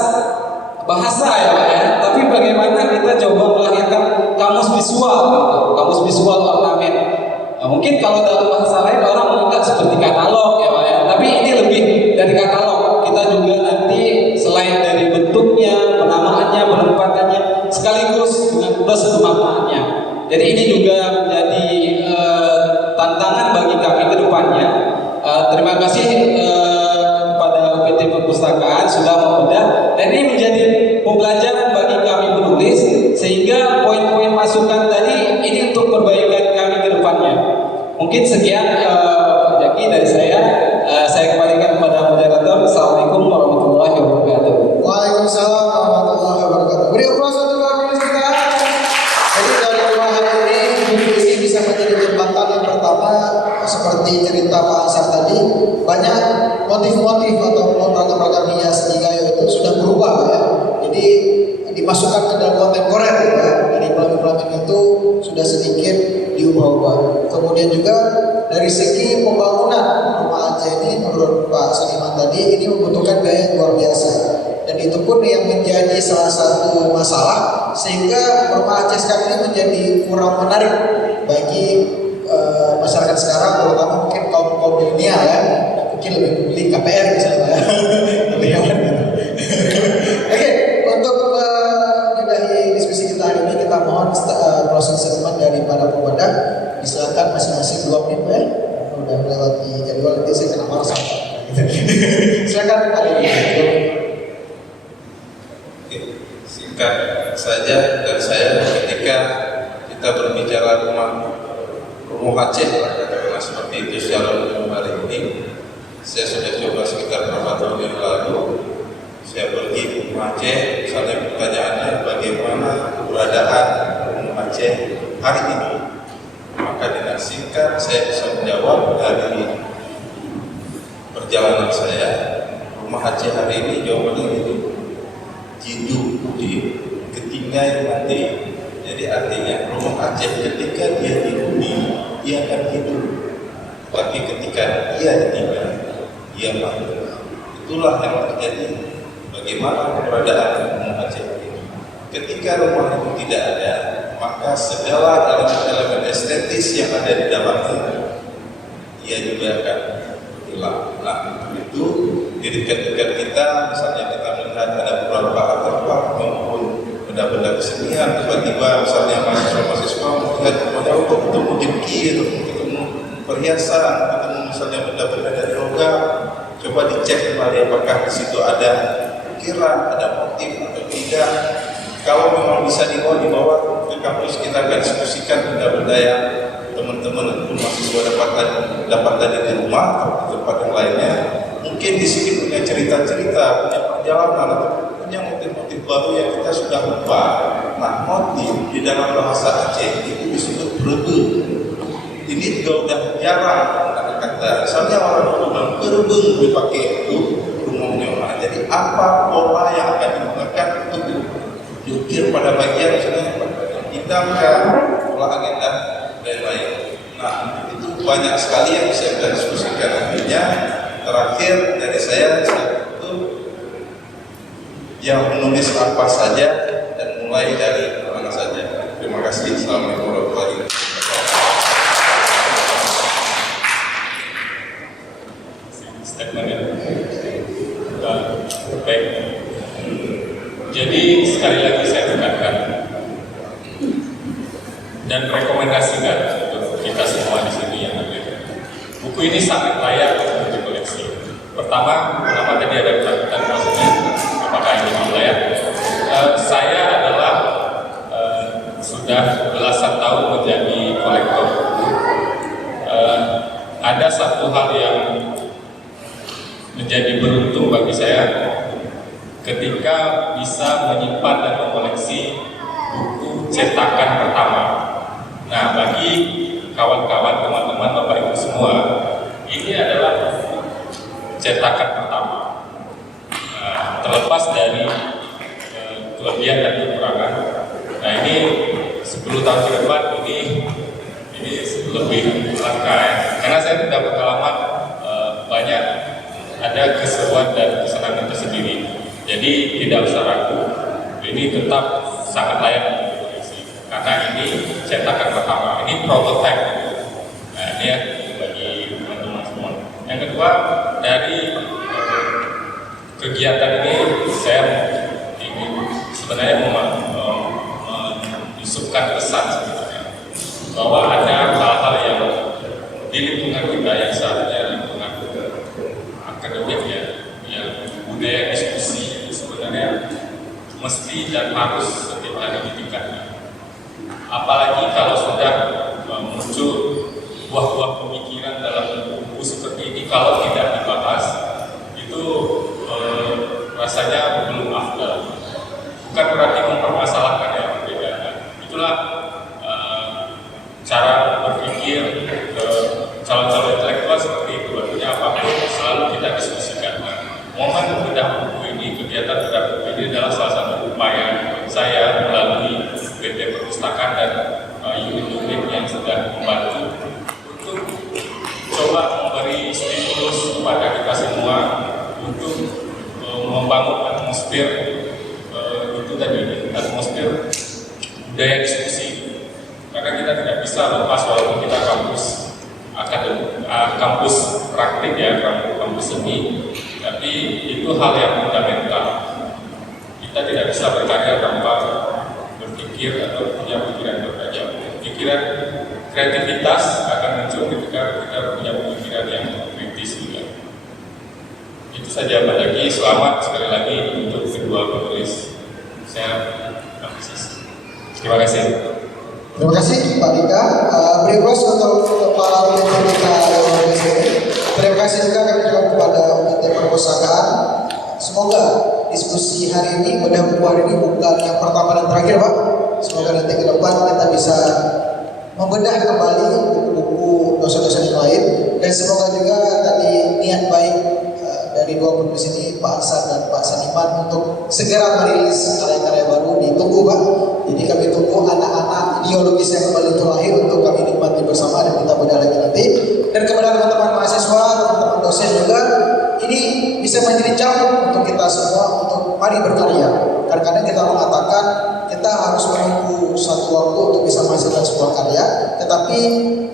bahasa ya Pak ya, tapi bagaimana kita coba melahirkan kamus visual ornamen. Mungkin kalau dalam bahasa lain orang menganggap seperti katalog ya Pak ya, tapi ini lebih dari katalog. Kita juga nanti selain dari bentuknya, penamaannya, penempatannya, sekaligus dengan plus pemaknaannya. Jadi ini juga menjadi tantangan bagi kami ke depannya. Terima kasih kepada PT Perpustakaan sudah membedah, dan ini menjadi pembelajaran bagi kami penulis, sehingga poin-poin masukan tadi ini untuk perbaikan kami ke depannya. Mungkin sekian Pak Jaki dari saya. Saya kembalikan kepada moderator. Assalamualaikum warahmatullahi wabarakatuh. Waalaikumsalam warahmatullahi wabarakatuh. Beri aplaus untuk penulis kita. Jadi dari dua hal ini bisa menjadi jembatan. Yang pertama, seperti cerita Pak Ansar tadi, banyak motif-motif atau ragam-ragam hias di Gayo itu sudah berubah ya. dimasukkan ke dalam kontemporer ya. Dari pelamin-pelamin itu sudah sedikit diubah-ubah. Kemudian juga dari segi pembangunan rumah Aceh ini menurut Pak Seniman tadi ini membutuhkan biaya yang luar biasa. Dan itu pun yang menjadi salah satu masalah sehingga rumah Aceh sekarang ini menjadi kurang menarik bagi masyarakat sekarang, terutama mungkin kaum milenial ya, mungkin lebih memilih KPR misalnya. Oke, untuk menyudahi diskusi kita hari ini, kita mohon closing statement dari para pemuda. Disilakan masing-masing 2 menit ya. Udah melewati jadwal, nanti saya kena marah sama. Silakan Pak Dedi. Singkat saja dari saya, ketika kita berbicara rumah Aceh, katakanlah seperti itu secara umum hari ini, saya sudah coba sekitar beberapa tahun yang lalu, saya pergi ke rumah Aceh, misalnya pertanyaannya bagaimana keberadaan rumah Aceh hari ini, maka dengan singkat saya bisa menjawab dari perjalanan saya, rumah Aceh hari ini jawabannya itu hidup di ketinggian mati. Jadi artinya rumah Aceh ketika dia dihuni, dia akan hidup. Tapi ketika dia ditinggal, dia mati. Itulah yang terjadi. Bagaimana keberadaan rumah Aceh ini? Ketika rumah itu tidak ada, maka segala elemen estetis yang ada di dalamnya, ia juga akan hilang. Nah, itu di dekat-dekat kita, misalnya kita melihat ada beberapa artefak maupun benda-benda kesenian, tiba-tiba misalnya mahasiswa melihat rumahnya, oh ketemu jengkir, ketemu perhiasan, ketemu misalnya benda-benda dari logam, coba dicek kembali apakah di situ ada ukiran, ada motif atau tidak. Kalau memang bisa dibawa ke kampus, kita akan diskusikan benda-benda yang teman-teman ataupun mahasiswa dapat dari di rumah atau di tempat yang lainnya. Mungkin di sini punya cerita-cerita, punya perjalanan atau punya motif-motif baru yang kita sudah lupa. Nah, motif di dalam bahasa Aceh itu disebut berebut. Ini juga udah jarang kata-kata. Misalnya orang bilang berebut dipakai itu rumahnya. Nah, jadi apa pola yang akan digunakan untuk diukir pada bagian misalnya hitamkan, pola agenda dan lain. Nah, itu banyak sekali yang bisa kita diskusikan. Artinya terakhir dari saya itu yang menulis apa saja dan mulai dari mana saja. Terima kasih. Assalamualaikum warahmatullahi wabarakatuh. Baik. Jadi sekali lagi saya tekankan dan rekomendasikan untuk kita semua di sini yang hadir. Buku ini sangat layak untuk dikoleksi. Pertama, kenapa tadi ada ketakutan maksudnya apakah ini layak? Saya adalah sudah belasan tahun menjadi kolektor. Ada satu hal yang menjadi beruntung bagi saya ketika bisa menyimpan dan mengoleksi buku cetakan pertama. Nah, bagi kawan-kawan, teman-teman, Bapak Ibu semua, ini adalah cetakan pertama. Terlepas dari kelebihan dan kekurangan. Nah, ini 10 tahun ke depan ini lebih langka ya. Karena saya tidak pengalaman banyak ada keseruan dan kesenangan tersendiri. Jadi tidak usah ragu, ini tetap sangat layak untuk dikoleksi. Karena ini cetakan pertama, ini prototype. Nah, ini ya bagi teman-teman semua. Yang kedua, dari kegiatan ini saya ingin sebenarnya menyusupkan pesan sebenarnya bahwa ada hal-hal yang di lingkungan kita yang seharusnya lingkungan akademik ya, yang budaya diskusi itu sebenarnya mesti dan harus setiap hari ditingkatkan. Apalagi kalau sudah muncul buah-buah pemikiran dalam buku seperti ini, kalau tidak dibahas itu rasanya belum afdal. Bukan berarti mempermasalahkan yang berbeda. Itulah cara berpikir calon-calon intelektual seperti itu. Artinya apapun selalu kita diskusikan. Momen bedah buku ini, kegiatan bedah buku ini adalah salah satu upaya saya melalui PT Perpustakaan dan unit-unit yang sudah membantu untuk coba memberi stimulus kepada kita semua untuk membangun atmosfer itu tadi, atmosfer budaya diskusi. Karena kita tidak bisa lepas walaupun kita kampus kampus praktik ya, kampus seni, tapi itu hal yang fundamental. Kita tidak bisa berkarya tanpa berpikir atau punya pikiran bertajam. Pikiran kreativitas akan muncul ketika kita punya pemikiran yang kritis juga. Itu saja Pak Lagi. Selamat sekali lagi untuk kedua penulis. Saya apresiasi. Terima kasih. Terima kasih Pak Dika. Berikut untuk para pemirsa kita yang di sini. Terima kasih juga kami ucapkan kepada PT Perpustakaan. Semoga diskusi hari ini, mudah-mudahan hari ini bukan yang pertama dan terakhir Pak. Semoga nanti ke depan kita bisa membedah kembali buku-buku dosen-dosen yang lain, dan semoga juga tadi niat baik dari dua penulis ini, Pak Hasan dan Pak Saniman, untuk segera merilis karya-karya baru ditunggu Pak. Jadi kami tunggu anak-anak ideologis yang kembali terlahir untuk kami nikmati bersama dan kita bedah lagi nanti. Dan kepada teman-teman mahasiswa, teman-teman dosen juga, ini bisa menjadi jalan untuk kita semua untuk mari berkarya. Kadang-kadang kita mengatakan kita harus menunggu satu waktu untuk bisa menghasilkan sebuah karya, tetapi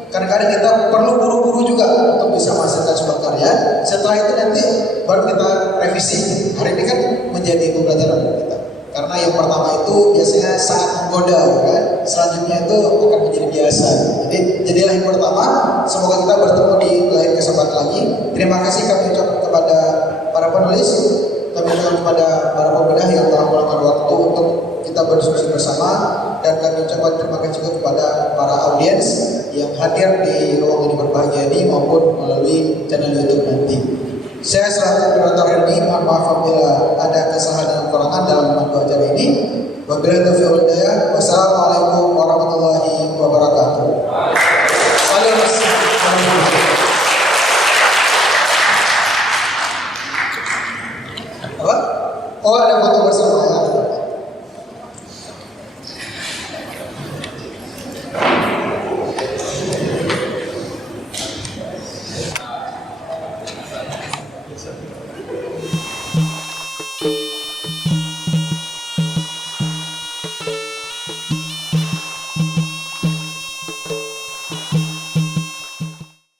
kadang-kadang kita perlu buru-buru juga untuk bisa menghasilkan sebuah karya. Setelah itu nanti baru kita revisi. Hari ini kan menjadi pembelajaran kita. Karena yang pertama itu biasanya sangat menggoda, kan? Selanjutnya itu akan menjadi biasa. Jadi jadilah yang pertama. Semoga kita bertemu di lain kesempatan lagi. Terima kasih kami ucapkan kepada para penulis, kami ucapkan kepada para pemuda yang telah meluangkan waktu untuk kita berdiskusi bersama, dan kami ucapkan terima kasih juga kepada para audiens yang hadir di ruang ini berbahagia ini maupun melalui channel YouTube nanti. Saya selaku moderator ini, mohon maaf apabila ada kesalahan dan kekurangan dalam memandu acara ini. Wabillahi taufiq wal hidayah. Wassalamualaikum warahmatullahi wabarakatuh. Apa? Oh, ada foto.